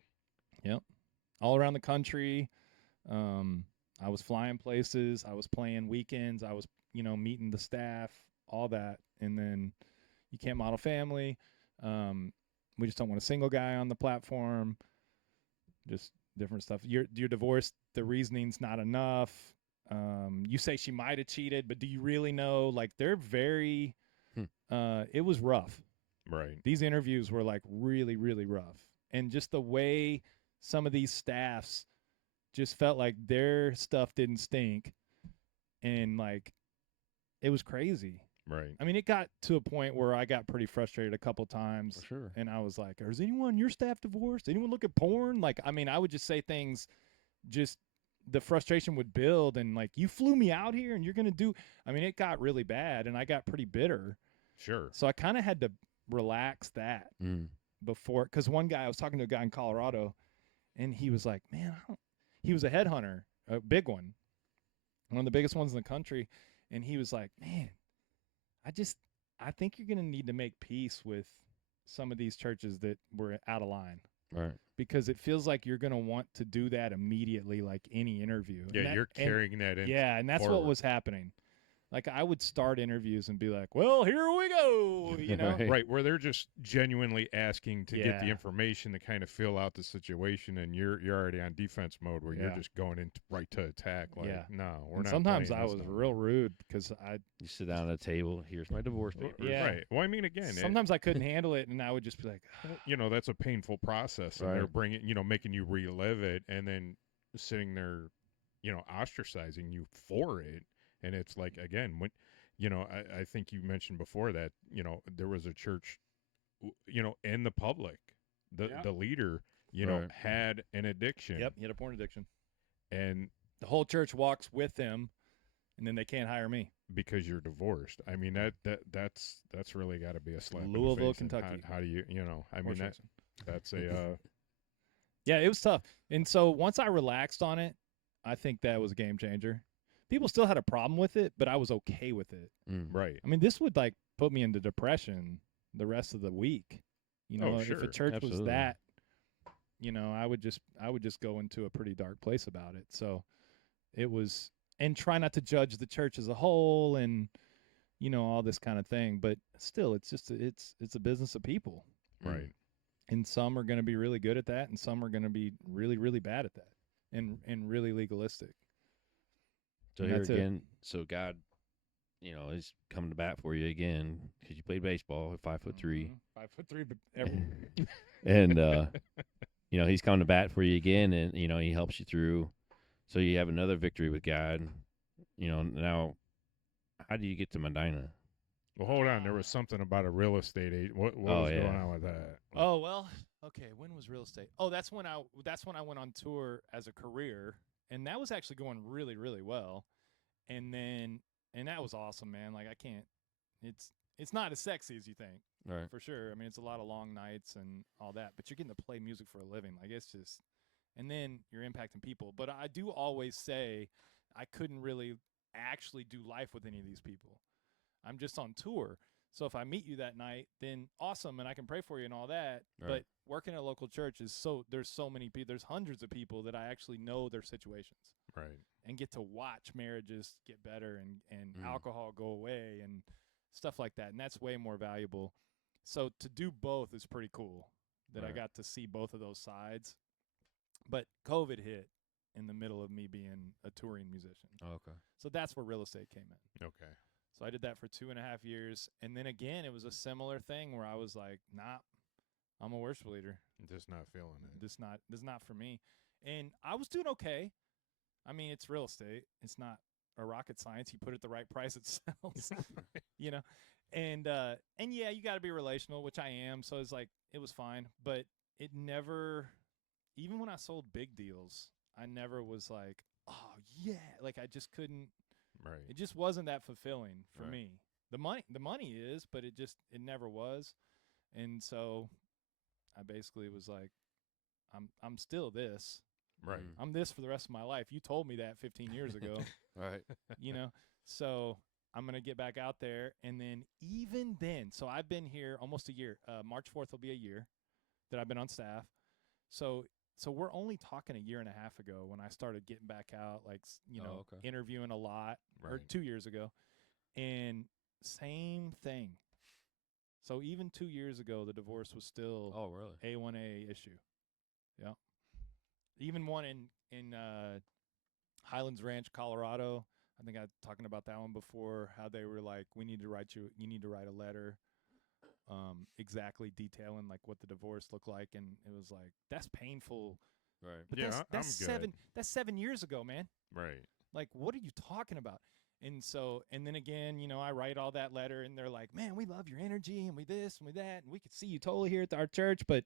All around the country. I was flying places. I was playing weekends. I was, meeting the staff, all that. And then you can't model family. We just don't want a single guy on the platform. Just different stuff. You're divorced. The reasoning's not enough. You say she might have cheated, but do you really know? Like they're very. It was rough. right, These interviews were like really, really rough, and just the way some of these staffs just felt like their stuff didn't stink, and like it was crazy. right, I mean, it got to a point where I got pretty frustrated a couple times. For sure. And I was like, is anyone on your staff divorced? Anyone look at porn? Like, I mean, I would just say things just the frustration would build, and like, you flew me out here and you're going to do, I mean, it got really bad and I got pretty bitter. Sure. So I kind of had to relax that before, because one guy, I was talking to a guy in Colorado, and he was like, man, he was a headhunter, a big one of the biggest ones in the country. And he was like, man, I think you're going to need to make peace with some of these churches that were out of line. Right. Because it feels like you're going to want to do that immediately, like any interview. Yeah, you're carrying that in. Yeah, and that's forward. what was happening. Like, I would start interviews and be like, well, here we go, you know? Right, where they're just genuinely asking to get the Yeah. information to kind of fill out the situation, and you're already on defense mode where you're Yeah. just going right to attack. Like, Yeah. no, we're And not. sometimes playing I this was no real more. rude because You sit down at a table. Here's my divorce papers. Yeah. Right. Well, I mean, again, sometimes I couldn't handle it, and I would just be like, that's a painful process, and they're Right. bringing, making you relive it, and then sitting there, ostracizing you for it, and it's like, again, when. I think you mentioned before that, there was a church, in the public, the leader, Right. had an addiction. yep, he had a porn addiction. And The whole church walks with him, and then they can't hire me. because you're divorced, I mean, that's really got to be a slap in the Louisville, face. And Kentucky. How do you, I mean, Horse that's a, Yeah, it was tough. And so once I relaxed on it, I think that was a game changer. People still had a problem with it, but I was okay with it. right. I mean, this would like put me into depression the rest of the week. If sure. a church was Absolutely. that, I would just go into a pretty dark place about it. So it was, and try not to judge the church as a whole, and all this kind of thing. But still, it's just it's a business of people, Right. and some are going to be really good at that, and some are going to be really, really bad at that, and really legalistic. So And here that's it. again, so God, is coming to bat for you again because you played baseball at 5'3", 5'3", but every, and he's coming to bat for you again, and he helps you through. So you have another victory with God. Now, how do you get to Medina? Well, hold on. There was something about a real estate agent. What Oh, was yeah. going on with that? Oh, well, okay. When was real estate? Oh, that's when I went on tour as a career, and that was actually going really, really well. And that was awesome, man. Like, I can't. It's not as sexy as you think, Right. for sure. I mean, it's a lot of long nights and all that, but you're getting to play music for a living. Like, it's just, and then you're impacting people. But I do always say I couldn't really actually do life with any of these people. I'm just on tour. So if I meet you that night, then awesome, and I can pray for you and all that. Right. But working at a local church there's so many people. There's hundreds of people that I actually know their situations Right. and get to watch marriages get better and alcohol go away and stuff like that. And that's way more valuable. So to do both is pretty cool that I Right. got to see both of those sides. But COVID hit in the middle of me being a touring musician. Oh, okay. So that's where real estate came in. Okay. So I did that for 2.5 years. And then again, it was a similar thing where I was like, nah, I'm a worship leader. Just not feeling it. This not for me. And I was doing okay. I mean, it's real estate. It's not a rocket science. You put it the right price, it sells. And yeah, you got to be relational, which I am. So it's like, it was fine, but it never, even when I sold big deals, I never was like, oh yeah, like I just couldn't. Right. It just wasn't that fulfilling for Right. me. The money is, but it never was. And so I basically was like, I'm still this. Right. I'm this for the rest of my life. You told me that 15 years ago, Right. So I'm going to get back out there. And then even then, so I've been here almost a year. March 4th will be a year that I've been on staff. So we're only talking a year and a half ago when I started getting back out, like, okay. interviewing a lot, or Right. 2 years ago. And same thing. So even 2 years ago, the divorce was still Oh, really? A1A issue. Yeah. Even one in Highlands Ranch, Colorado. I think I was talking about that one before, how they were like, you need to write a letter exactly detailing like what the divorce looked like, and it was like, that's painful. Right. But Yeah, that's I'm good. that's 7 years ago, man. Right. Like, what are you talking about? And then again, I write all that letter, and they're like, man, we love your energy, and we this, and we that, and we could see you totally here at our church, but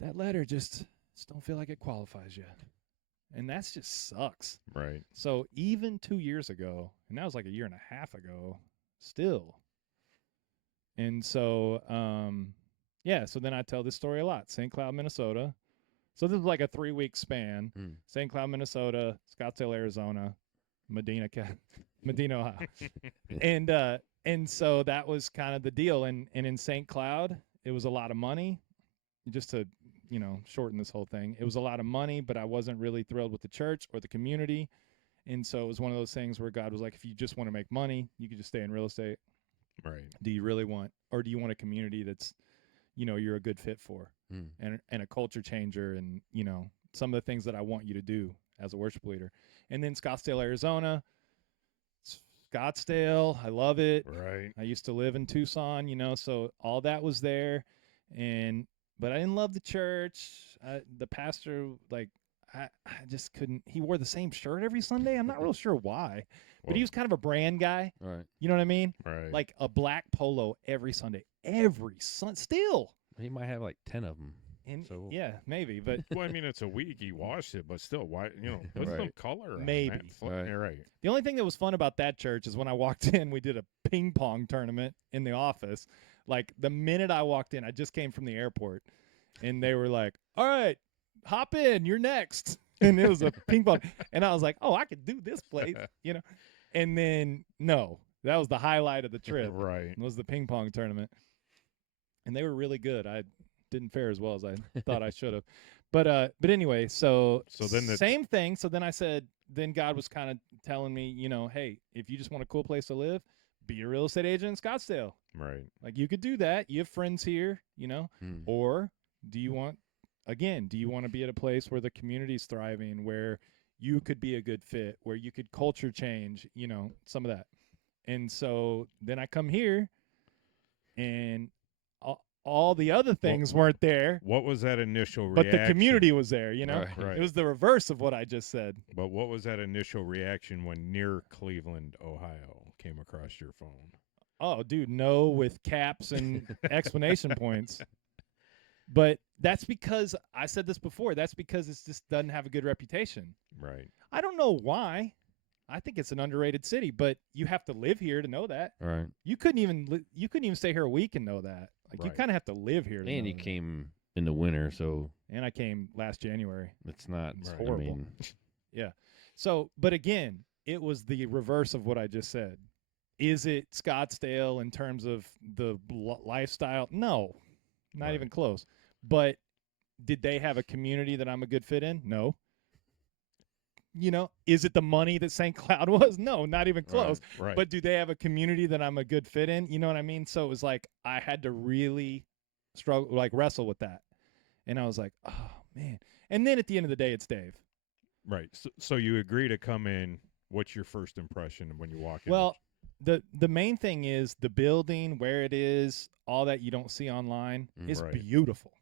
that letter just don't feel like it qualifies you. And that's just sucks. Right. So even 2 years ago, and that was like a year and a half ago, still. And so, so then I tell this story a lot. St. Cloud, Minnesota. So this was like a 3-week span. St. Cloud, Minnesota, Scottsdale, Arizona, Medina, Ohio. And so that was kind of the deal. And in St. Cloud, it was a lot of money. Just to, shorten this whole thing. It was a lot of money, but I wasn't really thrilled with the church or the community. And so it was one of those things where God was like, if you just want to make money, you could just stay in real estate. Right. Do you really want, or do you want a community that's, you're a good fit for and a culture changer and, some of the things that I want you to do as a worship leader. And then Scottsdale, Arizona. Scottsdale, I love it. Right. I used to live in Tucson, so all that was there. But I didn't love the church. The pastor, I just couldn't. He wore the same shirt every Sunday. I'm not real sure why. But he was kind of a brand guy. Right. You know what I mean? Right. Like a black polo every Sunday. Still. He might have like 10 of them. And So- yeah, maybe. But Well, I mean, it's a week. He washed it, but still, why? Put some Right. color on Maybe. that. Right. You're right. the only thing that was fun about that church is when I walked in, we did a ping pong tournament in the office. Like the minute I walked in, I just came from the airport. And they were like, all right, hop in, you're next. And it was a ping pong. And I was like, oh, I could do this place, And then, no, that was the highlight of the trip. Right. Was the ping pong tournament. And they were really good. I didn't fare as well as I thought I should have. But anyway, so then same thing. So then I said, then God was kind of telling me, hey, if you just want a cool place to live, be a real estate agent in Scottsdale. Right. Like you could do that. You have friends here, or do you want to be at a place where the community's thriving, where you could be a good fit, where you could culture change, some of that. And so then I come here and all the other things weren't there, What was that initial but reaction? the community was there, Right. It was the reverse of what I just said. But what was that initial reaction when near Cleveland, Ohio came across your phone? Oh, dude, no, with caps and explanation points. But that's because I said this before. That's because it just doesn't have a good reputation. Right. I don't know why. I think it's an underrated city, but you have to live here to know that. Right. You couldn't even stay here a week and know that. Like you Right. kind of have to live here. To And know you that. came in the winter, so And I came last January. it's not It's I horrible. mean, Yeah. So, but again, it was the reverse of what I just said. Is it Scottsdale in terms of the lifestyle? No, not Right. even close. But did they have a community that I'm a good fit in? No. Is it the money that St. Cloud was? No, not even close. Right. But do they have a community that I'm a good fit in? You know what I mean? So it was like I had to really struggle, wrestle with that. And I was like, oh, man. And then at the end of the day, it's Dave. Right. So you agree to come in. What's your first impression when you walk in? Well, the main thing is the building, where it is, all that you don't see online is Right. beautiful.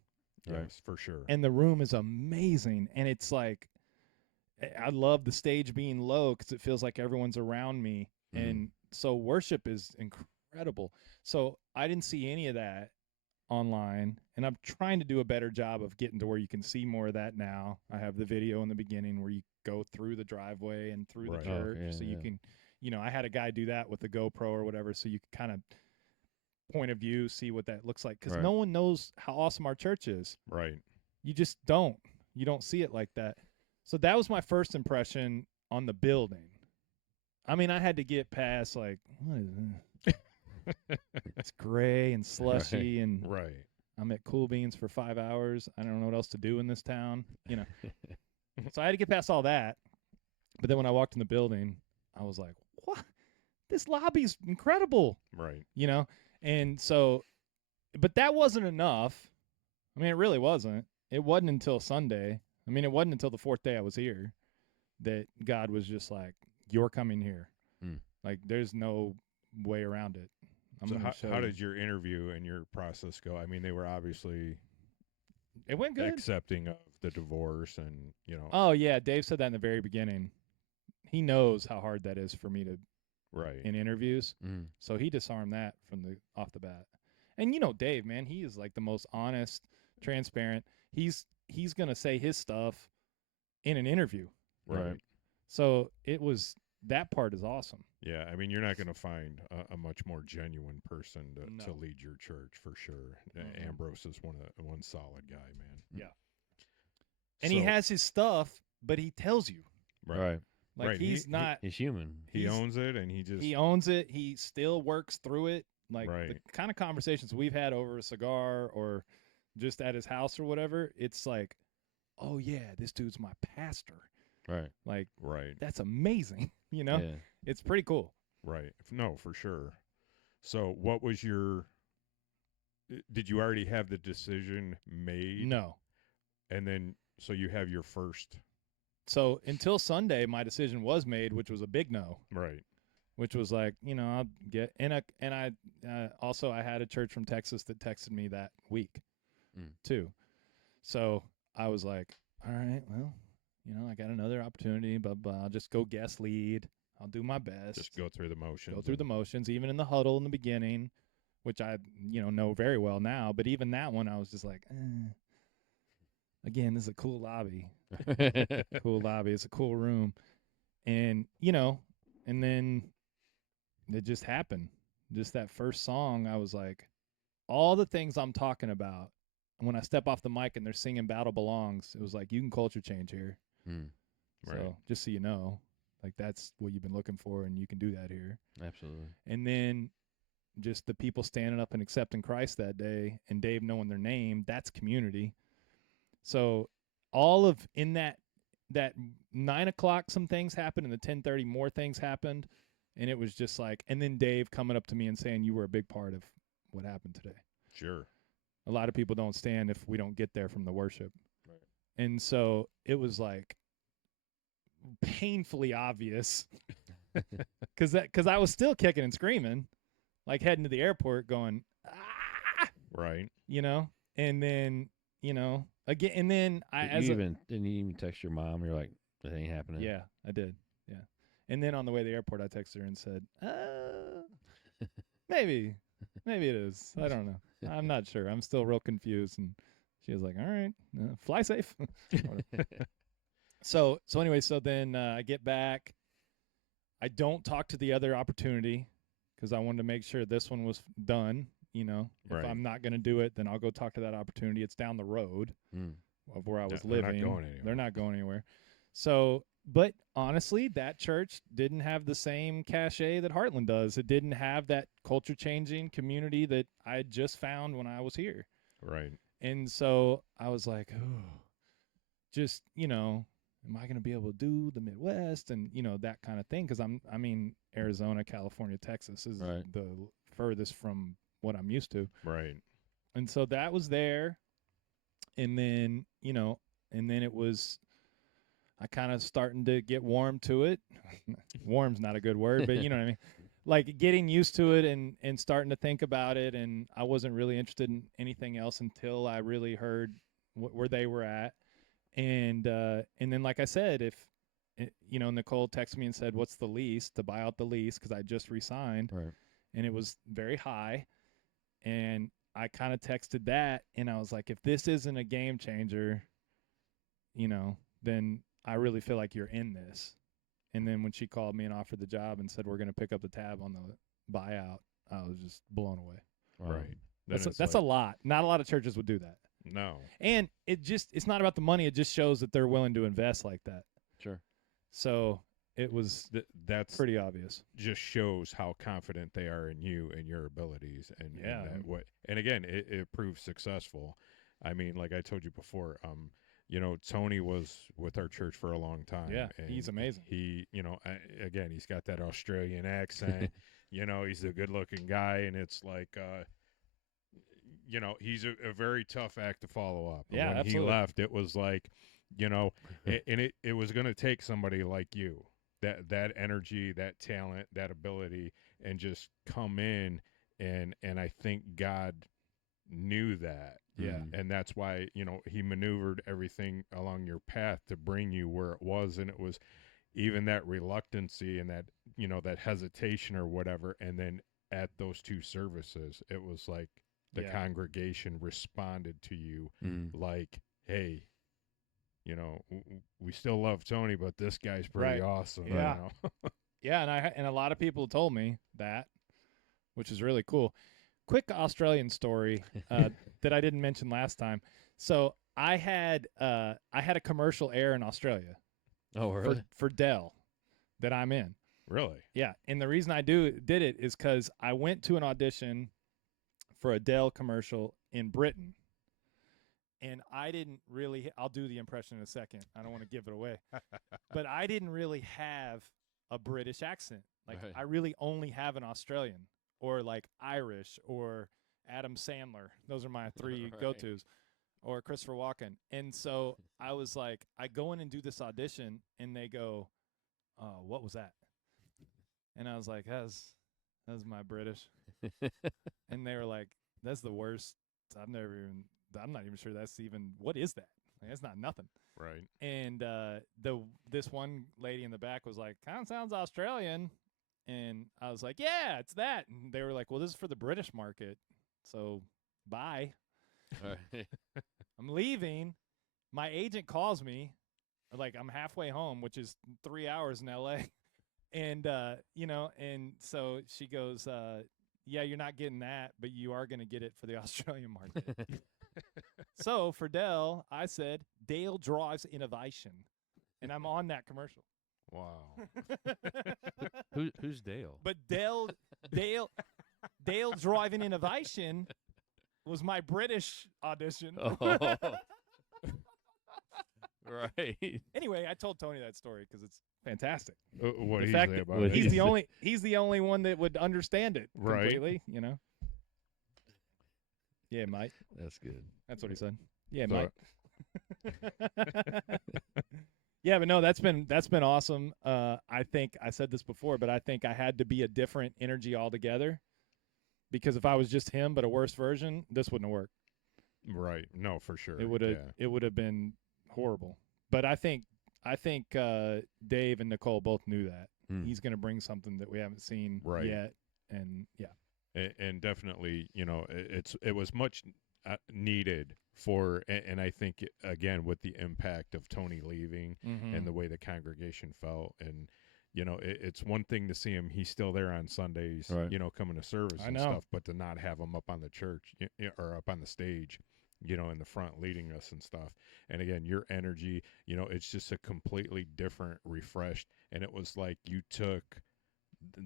yes, for sure. And the room is amazing. And it's like, I love the stage being low because it feels like everyone's around me. And so worship is incredible. So I didn't see any of that online. And I'm trying to do a better job of getting to where you can see more of that now. I have the video in the beginning where you go through the driveway and through Right. the church. Oh, yeah, so you yeah. can, I had a guy do that with the GoPro or whatever. So you can kind of point of view, see what that looks like. Because Right. no one knows how awesome our church is. Right. You just don't. You don't see it like that. So that was my first impression on the building. I mean, I had to get past what is this? It's gray and slushy, and Right. I'm at Cool Beans for 5 hours. I don't know what else to do in this town, So I had to get past all that. But then when I walked in the building, I was like, what? This lobby's incredible, Right. And so, but that wasn't enough. I mean, it really wasn't. It wasn't until Sunday. I mean, it wasn't until the 4th day I was here that God was just like, you're coming here. Like, there's no way around it. So gonna show how you. did your interview and your process go? I mean, they were obviously It went good. accepting of the divorce and, Oh, yeah. Dave said that in the very beginning. He knows how hard that is for me to right. in interviews. Mm. So he disarmed that from the off the bat. And Dave, man, he is like the most honest, transparent. He's going to say his stuff in an interview. Right. So that part is awesome. Yeah, I mean, you're not going to find a much more genuine person to No. lead your church for sure. Mhm. Ambrose is one solid guy, man. Yeah. And he So- has his stuff, but he tells you. Right. Like Right, he's not He's human. he owns it, and he owns it. He still works through it. Like the Right. kind of conversations we've had over a cigar or just at his house or whatever, it's like, oh yeah, this dude's my pastor. Right. Like right, that's amazing. Yeah. It's pretty cool. right. No, for sure. So, what was your? Did you already have the decision made? No. And then, so you have your first. So until Sunday, my decision was made, which was a big no. Right. Which was like, I'll get I also I had a church from Texas that texted me that week too. So I was like, all right, well, I got another opportunity, but I'll just go guest lead. I'll do my best. Just go through the motions. Go through the motions, even in the huddle in the beginning, which I know very well now. But even that one, I was just like, again, this is a cool lobby. Cool lobby. It's a cool room, and and then it just happened. Just that first song, I was like, all the things I'm talking about. When I step off the mic and they're singing "Battle Belongs," it was like, you can culture change here. Right. So just so you know, like that's what you've been looking for, and you can do that here. Absolutely. And then just the people standing up and accepting Christ that day, and Dave knowing their name, that's community. So all of in that 9 o'clock, some things happened, and the 10:30 more things happened, and it was just like, and then Dave coming up to me and saying, "You were a big part of what happened today." Sure. A lot of people don't stand if we don't get there from the worship. Right. And so it was like painfully obvious because I was still kicking and screaming, like heading to the airport going, ah, Right. and then, again, and then didn't you even text your mom? You're like, that ain't happening. Yeah, I did. Yeah. And then on the way to the airport, I texted her and said, maybe it is. I don't know. I'm not sure. I'm still real confused. And she was like, all right, fly safe. So anyway, so then I get back. I don't talk to the other opportunity because I wanted to make sure this one was done. Right. If I'm not going to do it, then I'll go talk to that opportunity. It's down the road of where I was They're living. not going anywhere. They're not going anywhere. So, but honestly, that church didn't have the same cachet that Heartland does. It didn't have that culture-changing community that I had just found when I was here. Right. And so I was like, oh, just, am I going to be able to do the Midwest and, that kind of thing? Because Arizona, California, Texas is Right. the furthest from what I'm used to. Right. And so that was there. And then, it was, I kind of starting to get warm to it. Warm's not a good word, but you know what I mean? Like getting used to it and starting to think about it. And I wasn't really interested in anything else until I really heard where they were at. And then, like I said, Nicole texted me and said, what's the lease, to buy out the lease, because I just resigned. Right. And it was very high. And I kind of texted that, and I was like, if this isn't a game changer, then I really feel like you're in this. And then when she called me and offered the job and said, we're going to pick up the tab on the buyout, I was just blown away. Wow. Right. That's a lot. Not a lot of churches would do that. No. And it's not about the money. It just shows that they're willing to invest like that. Sure. So it was That's pretty obvious. just shows how confident they are in you and your abilities, and Yeah. and again, it proved successful. I mean, like I told you before, Tony was with our church for a long time. Yeah, and he's amazing. He, again, he's got that Australian accent. He's a good-looking guy, and it's like, he's a very tough act to follow up. Yeah, when absolutely. he left, it was like, and it was going to take somebody like you. That energy, that talent, that ability, and just come in, and I think God knew that. Yeah. And that's why, he maneuvered everything along your path to bring you where it was. And it was even that reluctancy and that, that hesitation or whatever. And then at those two services, it was like the Yeah. congregation responded to you like, hey, we still love Tony, but this guy's pretty Right. awesome. Yeah. You know? Yeah, and a lot of people told me that, which is really cool. Quick Australian story that I didn't mention last time. So I had a commercial air in Australia Oh, really? for Dell that I'm in. Really? Yeah, and the reason I did it is because I went to an audition for a Dell commercial in Britain, and I didn't really. I'll do the impression in a second. I don't want to give it away, but I didn't really have a British accent. Like Right. I really only have an Australian or like Irish or Adam Sandler. Those are my three Right. go-tos. Or Christopher Walken. And so I was like, I go in and do this audition, and they go, what was that? And I was like, that's my British. And they were like, that's the worst. I'm not even sure that's even, what is that? Like, that's not nothing. Right. And this one lady in the back was like, kind of sounds Australian. And I was like, yeah, it's that. And they were like, well, this is for the British market. So bye. Right. I'm leaving. My agent calls me, like I'm halfway home, which is 3 hours in LA. And, and so she goes, yeah, you're not getting that, but you are going to get it for the Australian market. So for Dell, I said, Dale drives innovation. And I'm on that commercial. Wow. Who's Dale? But Dale driving innovation was my British audition. Oh. Right. Anyway, I told Tony that story because it's fantastic. What The do you fact say that about what it? he- He's the only one that would understand it Right. completely, you know. Yeah, mate. That's good. That's what he said. Yeah, So- mate. Yeah, but no, that's been awesome. I think I said this before, but I think I had to be a different energy altogether, because if I was just him but a worse version, this wouldn't have worked. Right. No, for sure. It would have Yeah. it would have been horrible. But I think Dave and Nicole both knew that. Mm. He's going to bring something that we haven't seen Right. yet, and yeah. And definitely, it was much needed for, and I think again with the impact of Tony leaving Mm-hmm. and the way the congregation felt, and it's one thing to see him; he's still there on Sundays, Right. Coming to service I and know. stuff, but to not have him up on the church or up on the stage, in the front leading us and stuff. And again, your energy, it's just a completely different, refreshed, and it was like you took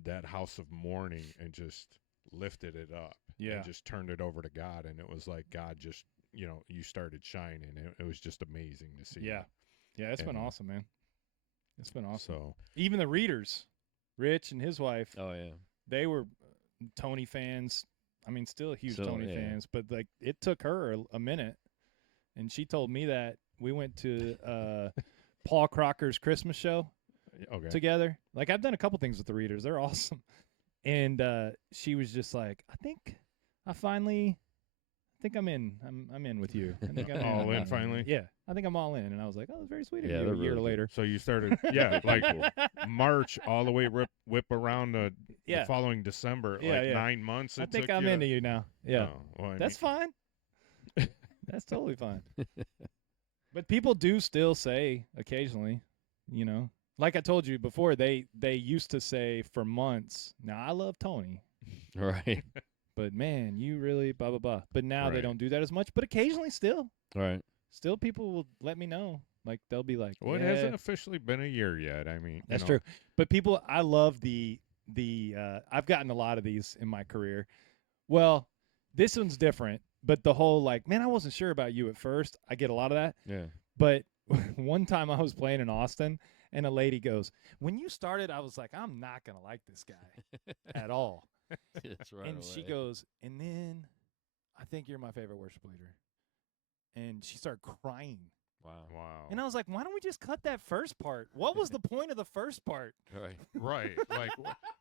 that house of mourning and just lifted it up, Yeah. and just turned it over to God, and it was like God just, you started shining. It was just amazing to see. Yeah. Yeah, it's been And- awesome, man. It's been awesome. So Even the readers, Rich and his wife, Oh yeah. they were Tony fans. I mean, still huge Still, Tony yeah. fans, but like it took her a minute, and she told me that we went to Paul Crocker's Christmas show okay, together. Like I've done a couple things with the readers; they're awesome. And she was just like, "I think I'm in. I'm in with you. I think I'm All in finally? Yeah, I think I'm all in." And I was like, "Oh, that's very sweet of Yeah, you." they're A year really good. later. so you started, yeah, like March all the way whip around the Yeah. following December, Yeah, like yeah. 9 months. I it think took I'm you? into you now. Yeah. Oh, well, I That's mean, fine. That's totally fine. But people do still say occasionally, like I told you before, they used to say for months, now I love Tony, Right. but man, you really blah, blah, blah. But now they Right. don't do that as much, but occasionally still people will let me know. Like they'll be like, Well, it yeah, hasn't officially been a year yet. I mean, that's true. But people, I love the I've gotten a lot of these in my career. Well, this one's different, but the whole like, man, I wasn't sure about you at first. I get a lot of that. Yeah. But one time I was playing in Austin, and a lady goes, when you started, I was like, I'm not going to like this guy at all. It's right And she away. goes, and then I think you're my favorite worship leader. And she started crying. Wow. And I was like, why don't we just cut that first part? What was the point of the first part? Right. Right. Like,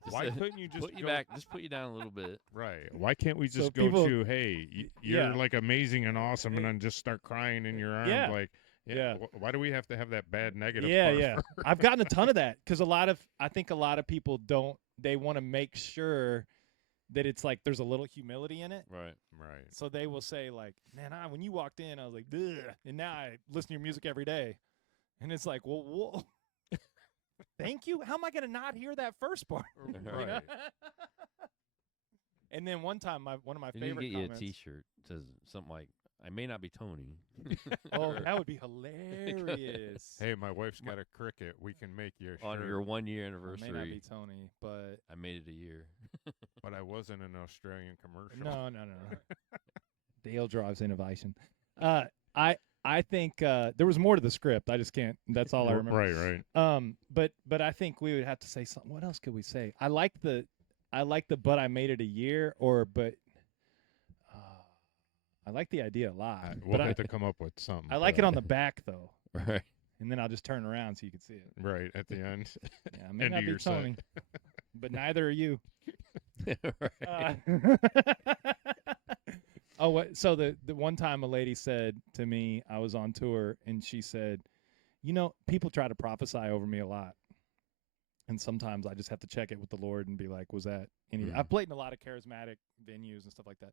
why couldn't you just put you go back? Just put you down a little bit. Right. Why can't we So just go people- to, hey, you're Yeah. like amazing and awesome, and then just start crying in your arms? Yeah. Like, Yeah. Why do we have to have that bad negative Yeah, part yeah. first? I've gotten a ton of that because I think a lot of people don't. They want to make sure that it's like there's a little humility in it. Right. Right. So they will say like, man, when you walked in, I was like, ugh. And now I listen to your music every day. And it's like, well, whoa. Thank you. How am I going to not hear that first part? Right. And then one time, one of my You need to favorite get you a comments. T-shirt that says something like, "I may not be Tony." Oh, that would be hilarious. Hey, my wife's got a cricket. We can make you a On shirt. your 1 year I may not anniversary. be Tony, but I made it a year. But I was in an Australian commercial. no. Dale drives innovation. I think there was more to the script. I just can't. That's all I remember. Right. But I think we would have to say something. What else could we say? I like the but I made it a year I like the idea a lot. We'll but have to come up with something. I like it on the back though, Right. and then I'll just turn around so you can see it. Right at the end. Yeah, I may End not of be your set. Tony, but neither are you. Right. So the one time a lady said to me, I was on tour, and she said, people try to prophesy over me a lot. And sometimes I just have to check it with the Lord and be like, was that any? I've played in a lot of charismatic venues and stuff like that.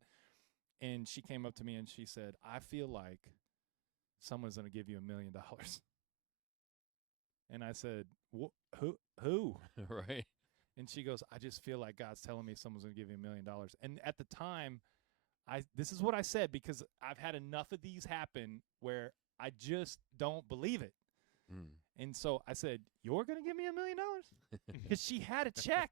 And she came up to me and she said, I feel like someone's going to give you $1 million. And I said, who? Right. And she goes, I just feel like God's telling me someone's going to give you $1 million. And at the time, this is what I said, because I've had enough of these happen where I just don't believe it. And so I said, you're going to give me $1 million? Because she had a check.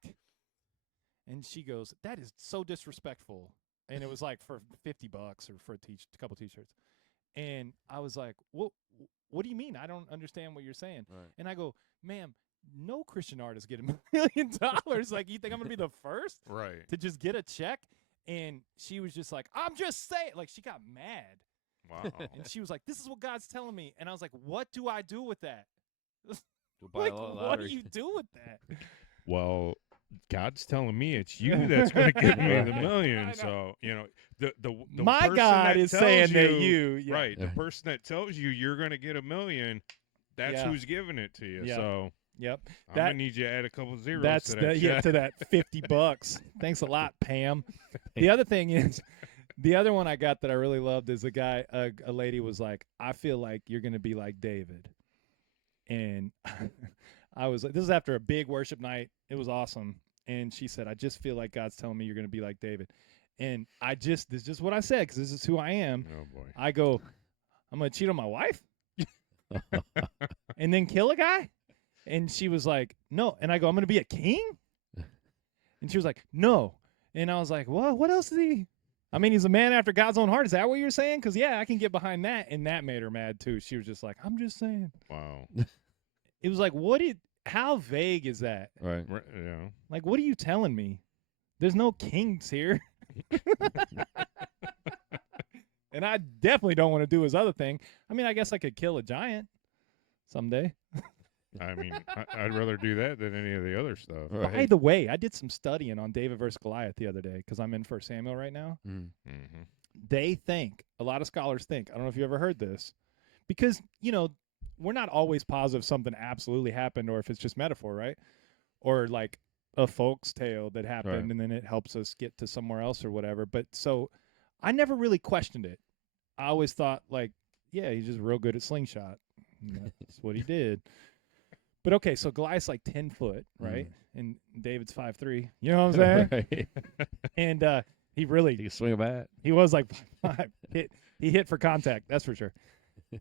And she goes, that is so disrespectful. And it was like for $50 or for a couple T-shirts. And I was like, what do you mean? I don't understand what you're saying. Right. And I go, ma'am, no Christian artist get $1 million. Like, you think I'm going to be the first Right. to just get a check? And she was just like, I'm just saying. Like, she got mad. Wow. And she was like, this is what God's telling me. And I was like, what do I do with that? Go buy Like, a lot of what do lottery. you do with that? Well, God's telling me it's you that's going to give me the I know. million. So, the My person God that is tells saying that you. Yeah. Right. The person that tells you you're going to get $1 million, that's Yeah. who's giving it to you. Yeah. So Yep. I'm going to need you to add a couple zeros That's to that check. to that $50. Thanks a lot, Pam. The other thing is, the other one I got that I really loved is a lady was like, I feel like you're going to be like David. And I was like, this is after a big worship night. It was awesome. And she said, I just feel like God's telling me you're going to be like David. And this is just what I said, because this is who I am. Oh, boy. I go, I'm going to cheat on my wife and then kill a guy? And she was like, no. And I go, I'm going to be a king? And she was like, no. And I was like, what else is he? I mean, he's a man after God's own heart. Is that what you're saying? Because, yeah, I can get behind that. And that made her mad, too. She was just like, I'm just saying. Wow. It was like, how vague is that? Right. Yeah. Like, what are you telling me? There's no kings here. And I definitely don't want to do his other thing. I mean, I guess I could kill a giant someday. I mean, I'd rather do that than any of the other stuff. Right. By the way, I did some studying on David versus Goliath the other day because I'm in 1 Samuel right now. Mm-hmm. They think, a lot of scholars think, I don't know if you ever heard this, because, we're not always positive something absolutely happened or if it's just metaphor, right? Or like a folk's tale that happened Right. and then it helps us get to somewhere else or whatever. But so I never really questioned it. I always thought like, yeah, he's just real good at slingshot. And that's what he did. But okay, so Goliath's like 10 foot, right? And David's 5'3". You know what I'm saying? Right. And he really, You can swing a bat. he was like 5'5". He hit for contact, that's for sure.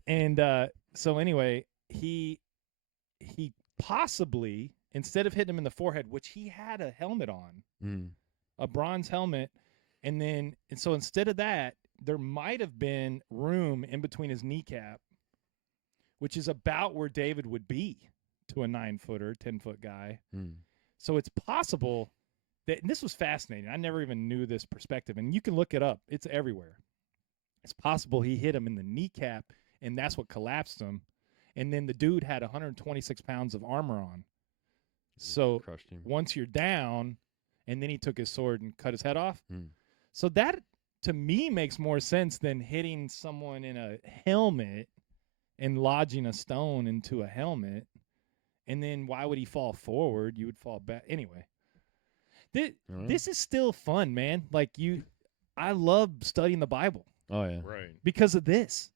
And so anyway, he possibly, instead of hitting him in the forehead, which he had a helmet on, a bronze helmet, and so instead of that, there might have been room in between his kneecap, which is about where David would be to a 9-footer, 10-foot guy. So it's possible that, and this was fascinating. I never even knew this perspective, and you can look it up. It's everywhere. It's possible he hit him in the kneecap, and that's what collapsed him. And then the dude had 126 pounds of armor on. So Crushed him. once you're down, and then he took his sword and cut his head off. So that, to me, makes more sense than hitting someone in a helmet and lodging a stone into a helmet. And then why would he fall forward? You would fall back. Anyway, This is still fun, man. Like I love studying the Bible Oh yeah. Right. because of this.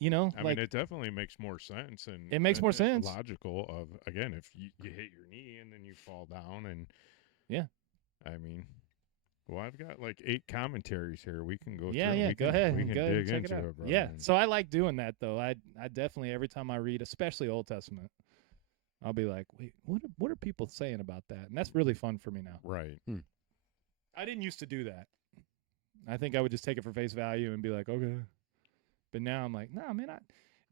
You know, I like mean, it definitely makes more sense, and It makes more sense. Logical. Of again, if you hit your knee and then you fall down, and Yeah. I mean, well, I've got like 8 commentaries here. We can go yeah, through. yeah. We Go can, ahead, We can go ahead dig and check into it out. brother. Yeah. And- So I like doing that though. I definitely every time I read, especially Old Testament, I'll be like, wait, what are people saying about that? And that's really fun for me now. right. I didn't used to do that. I think I would just take it for face value and be like, okay. But now I'm like, nah, man.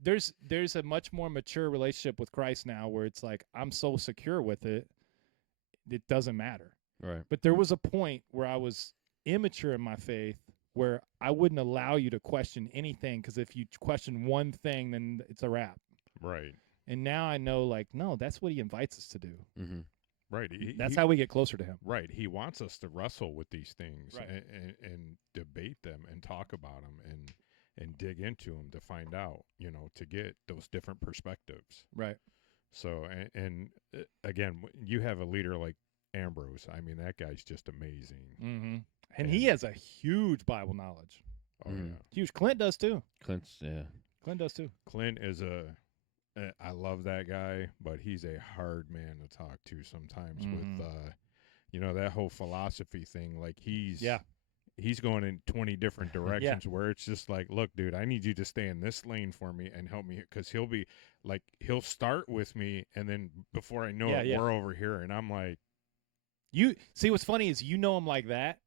There's a much more mature relationship with Christ now, where it's like I'm so secure with it, it doesn't matter. Right. But there was a point where I was immature in my faith, where I wouldn't allow you to question anything, because if you question one thing, then it's a wrap. Right. And now I know, like, no, that's what he invites us to do. Mm-hmm. Right. That's how we get closer to him. Right. He wants us to wrestle with these things Right. and debate them and talk about them and dig into them to find out, to get those different perspectives. Right. So, again, you have a leader like Ambrose. I mean, that guy's just amazing. Mm-hmm. And he has a huge Bible knowledge. Oh, Mhm. yeah. Huge. Clint does too. Clint's Clint does too. Clint is I love that guy, but he's a hard man to talk to sometimes Mhm. with, that whole philosophy thing. Like he's going in 20 different directions where it's just like, look, dude, I need you to stay in this lane for me and help me, because he'll start with me, and then before I know it, we're over here, and I'm like, You see, what's funny is you know him like that.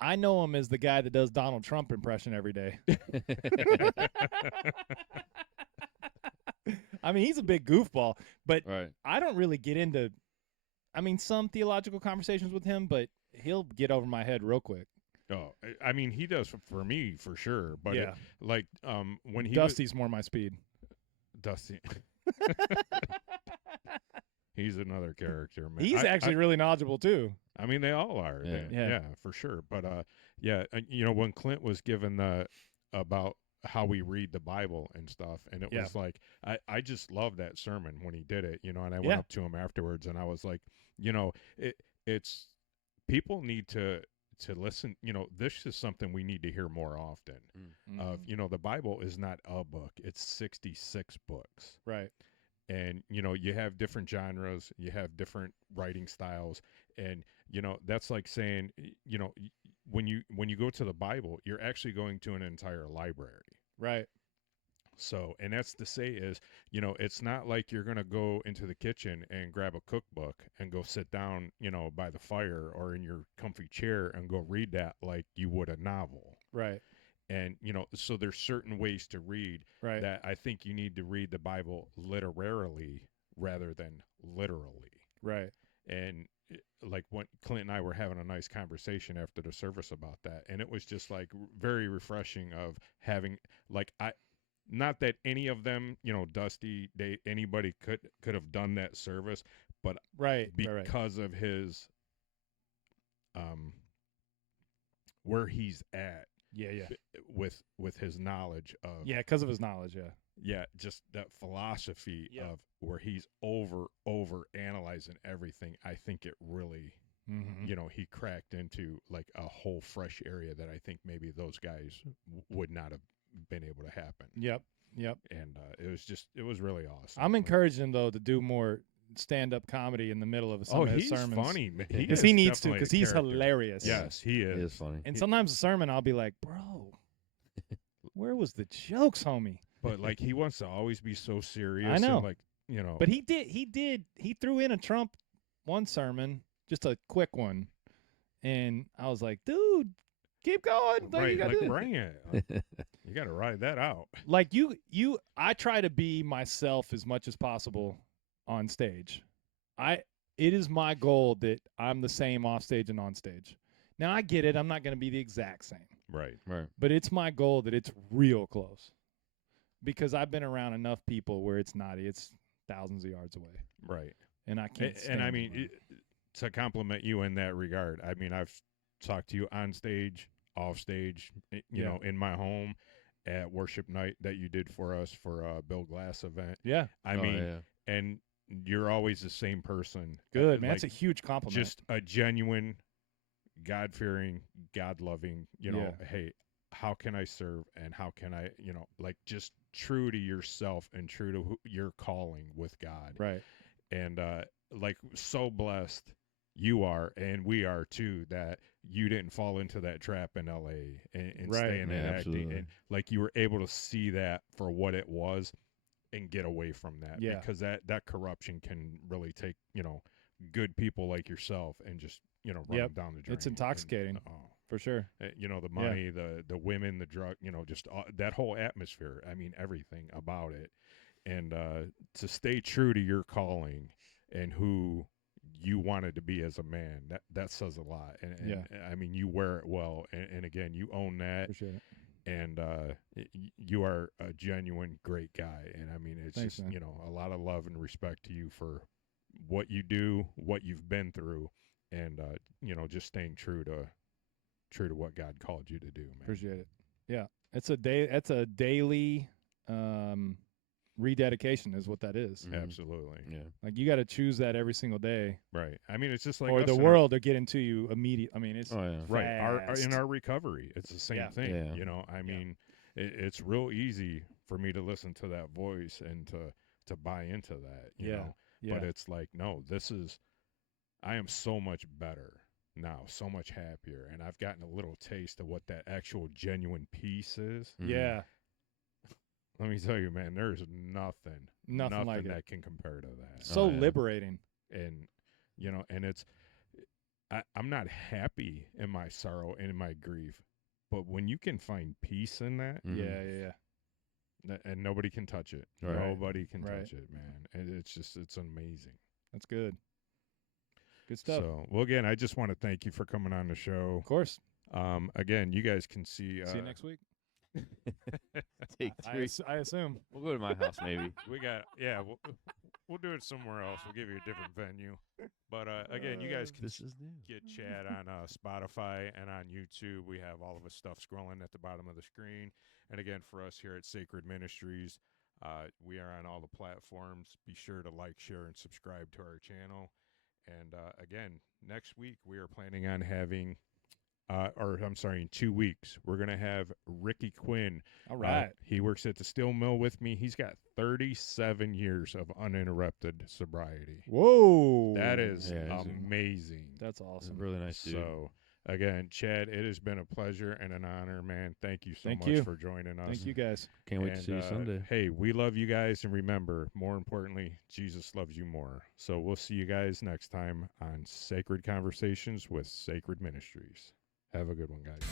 I know him as the guy that does Donald Trump impression every day. I mean, he's a big goofball, but right. I don't really get into, some theological conversations with him, but he'll get over my head real quick. oh, I mean, he does for me for sure, but Yeah. when he Dusty's more my speed. Dusty, he's another character, man. He's actually really knowledgeable too. I mean, they all are. Yeah. Yeah, for sure. But when Clint was given about how we read the Bible and stuff, and it was like I just loved that sermon when he did it, and I went up to him afterwards, and I was like, it's people need to listen. This is something we need to hear more often. Mhm. The Bible is not a book; it's 66 books. Right. And you have different genres, you have different writing styles, and that's like saying when you go to the Bible, you're actually going to an entire library. Right. So, and that's to say is, it's not like you're going to go into the kitchen and grab a cookbook and go sit down, by the fire or in your comfy chair and go read that like you would a novel. Right. And, so there's certain ways to read Right. that I think you need to read the Bible literarily rather than literally. Right. And like when Clint and I were having a nice conversation after the service about that, and it was just like very refreshing of having not that any of them, Dusty, anybody could have done that service, but because of his where he's at. Yeah. With his knowledge of because of his knowledge. Just that philosophy Yeah. of where he's over analyzing everything. I think it really Mm-hmm. he cracked into like a whole fresh area that I think maybe those guys would not have been able to happen. Yep. And it was really awesome. I'm encouraging him though to do more stand-up comedy in the middle of some of his he's sermons. funny, man. Because he needs to, because he's hilarious. Yes, he is. It is funny. And sometimes a sermon, I'll be like, bro, where was the jokes, homie? But like he wants to always be so serious. I know. And, like But he threw in a Trump one sermon, just a quick one, and I was like, dude, keep going. right, You like gotta bring it. You got to ride that out. like I try to be myself as much as possible on stage. It is my goal that I'm the same off stage and on stage. Now I get it. I'm not going to be the exact same. Right. But it's my goal that it's real close. Because I've been around enough people where it's thousands of yards away. Right. And I can't stand And I it, mean, man. to compliment you in that regard, I mean, I've talked to you on stage, off stage, you know, in my home at worship night that you did for us for a Bill Glass event. Yeah. I mean, and you're always the same person. Good, man. Like, That's a huge compliment. just a genuine, God-fearing, God-loving, hey, how can I serve and how can I, like just true to yourself and true to your calling with God. right. And like so blessed you are and we are too that you didn't fall into that trap in LA and Right. stay in Yeah, that acting. absolutely. And like you were able to see that for what it was and get away from that. Yeah. Because that corruption can really take, good people like yourself and just, run Yep. them down the drain. It's intoxicating. For sure. The money, the women, the drug, just that whole atmosphere. I mean, everything about it. And to stay true to your calling and who you wanted to be as a man, that says a lot. And I mean, you wear it well. And again, you own that. Appreciate it. And you are a genuine great guy. And I mean, it's Thanks, just, man. a lot of love and respect to you for what you do, what you've been through, and, just staying true to what God called you to do, man. Appreciate it. Yeah. It's a daily rededication is what that is. Mhm. Absolutely. Yeah. Like you got to choose that every single day, Right. I mean, it's just like or us the in our- world will get into you immediate. I mean, it's Oh yeah. right. In fast. our recovery, it's the same Yeah. thing. Yeah. I mean, it's real easy for me to listen to that voice and to buy into that. You know, Yeah. but it's like, no, I am so much better now, so much happier, and I've gotten a little taste of what that actual genuine peace is. Mhm. Yeah. Let me tell you, man, there's nothing like it. that can compare to that. So yeah. liberating. And and it's I'm not happy in my sorrow and in my grief, but when you can find peace in that, Mhm. Yeah. and nobody can touch it, Right. nobody can Right. touch it, man. And it's amazing. That's good. Good stuff. So, well, again, I just want to thank you for coming on the show. Of course. Again, you guys can see. See you next week. Take I, three. I assume. We'll go to my house maybe. We got we'll do it somewhere else. We'll give you a different venue. But again, you guys can This is new. get Chad on Spotify and on YouTube. We have all of his stuff scrolling at the bottom of the screen. And again, for us here at Sacred Ministries, we are on all the platforms. Be sure to like, share, and subscribe to our channel. And again, next week we are planning on having, in 2 weeks, we're going to have Ricky Quinn. All right. He works at the steel mill with me. He's got 37 years of uninterrupted sobriety. Whoa. That is Yeah, he's amazing. That's He's a awesome. really nice dude. So, again, Chad, it has been a pleasure and an honor, man. Thank you so Thank much you. for joining us. Thank you guys. Can't wait to And, see you Sunday. Hey, we love you guys, and remember, more importantly, Jesus loves you more. So we'll see you guys next time on Sacred Conversations with Sacred Ministries. Have a good one, guys.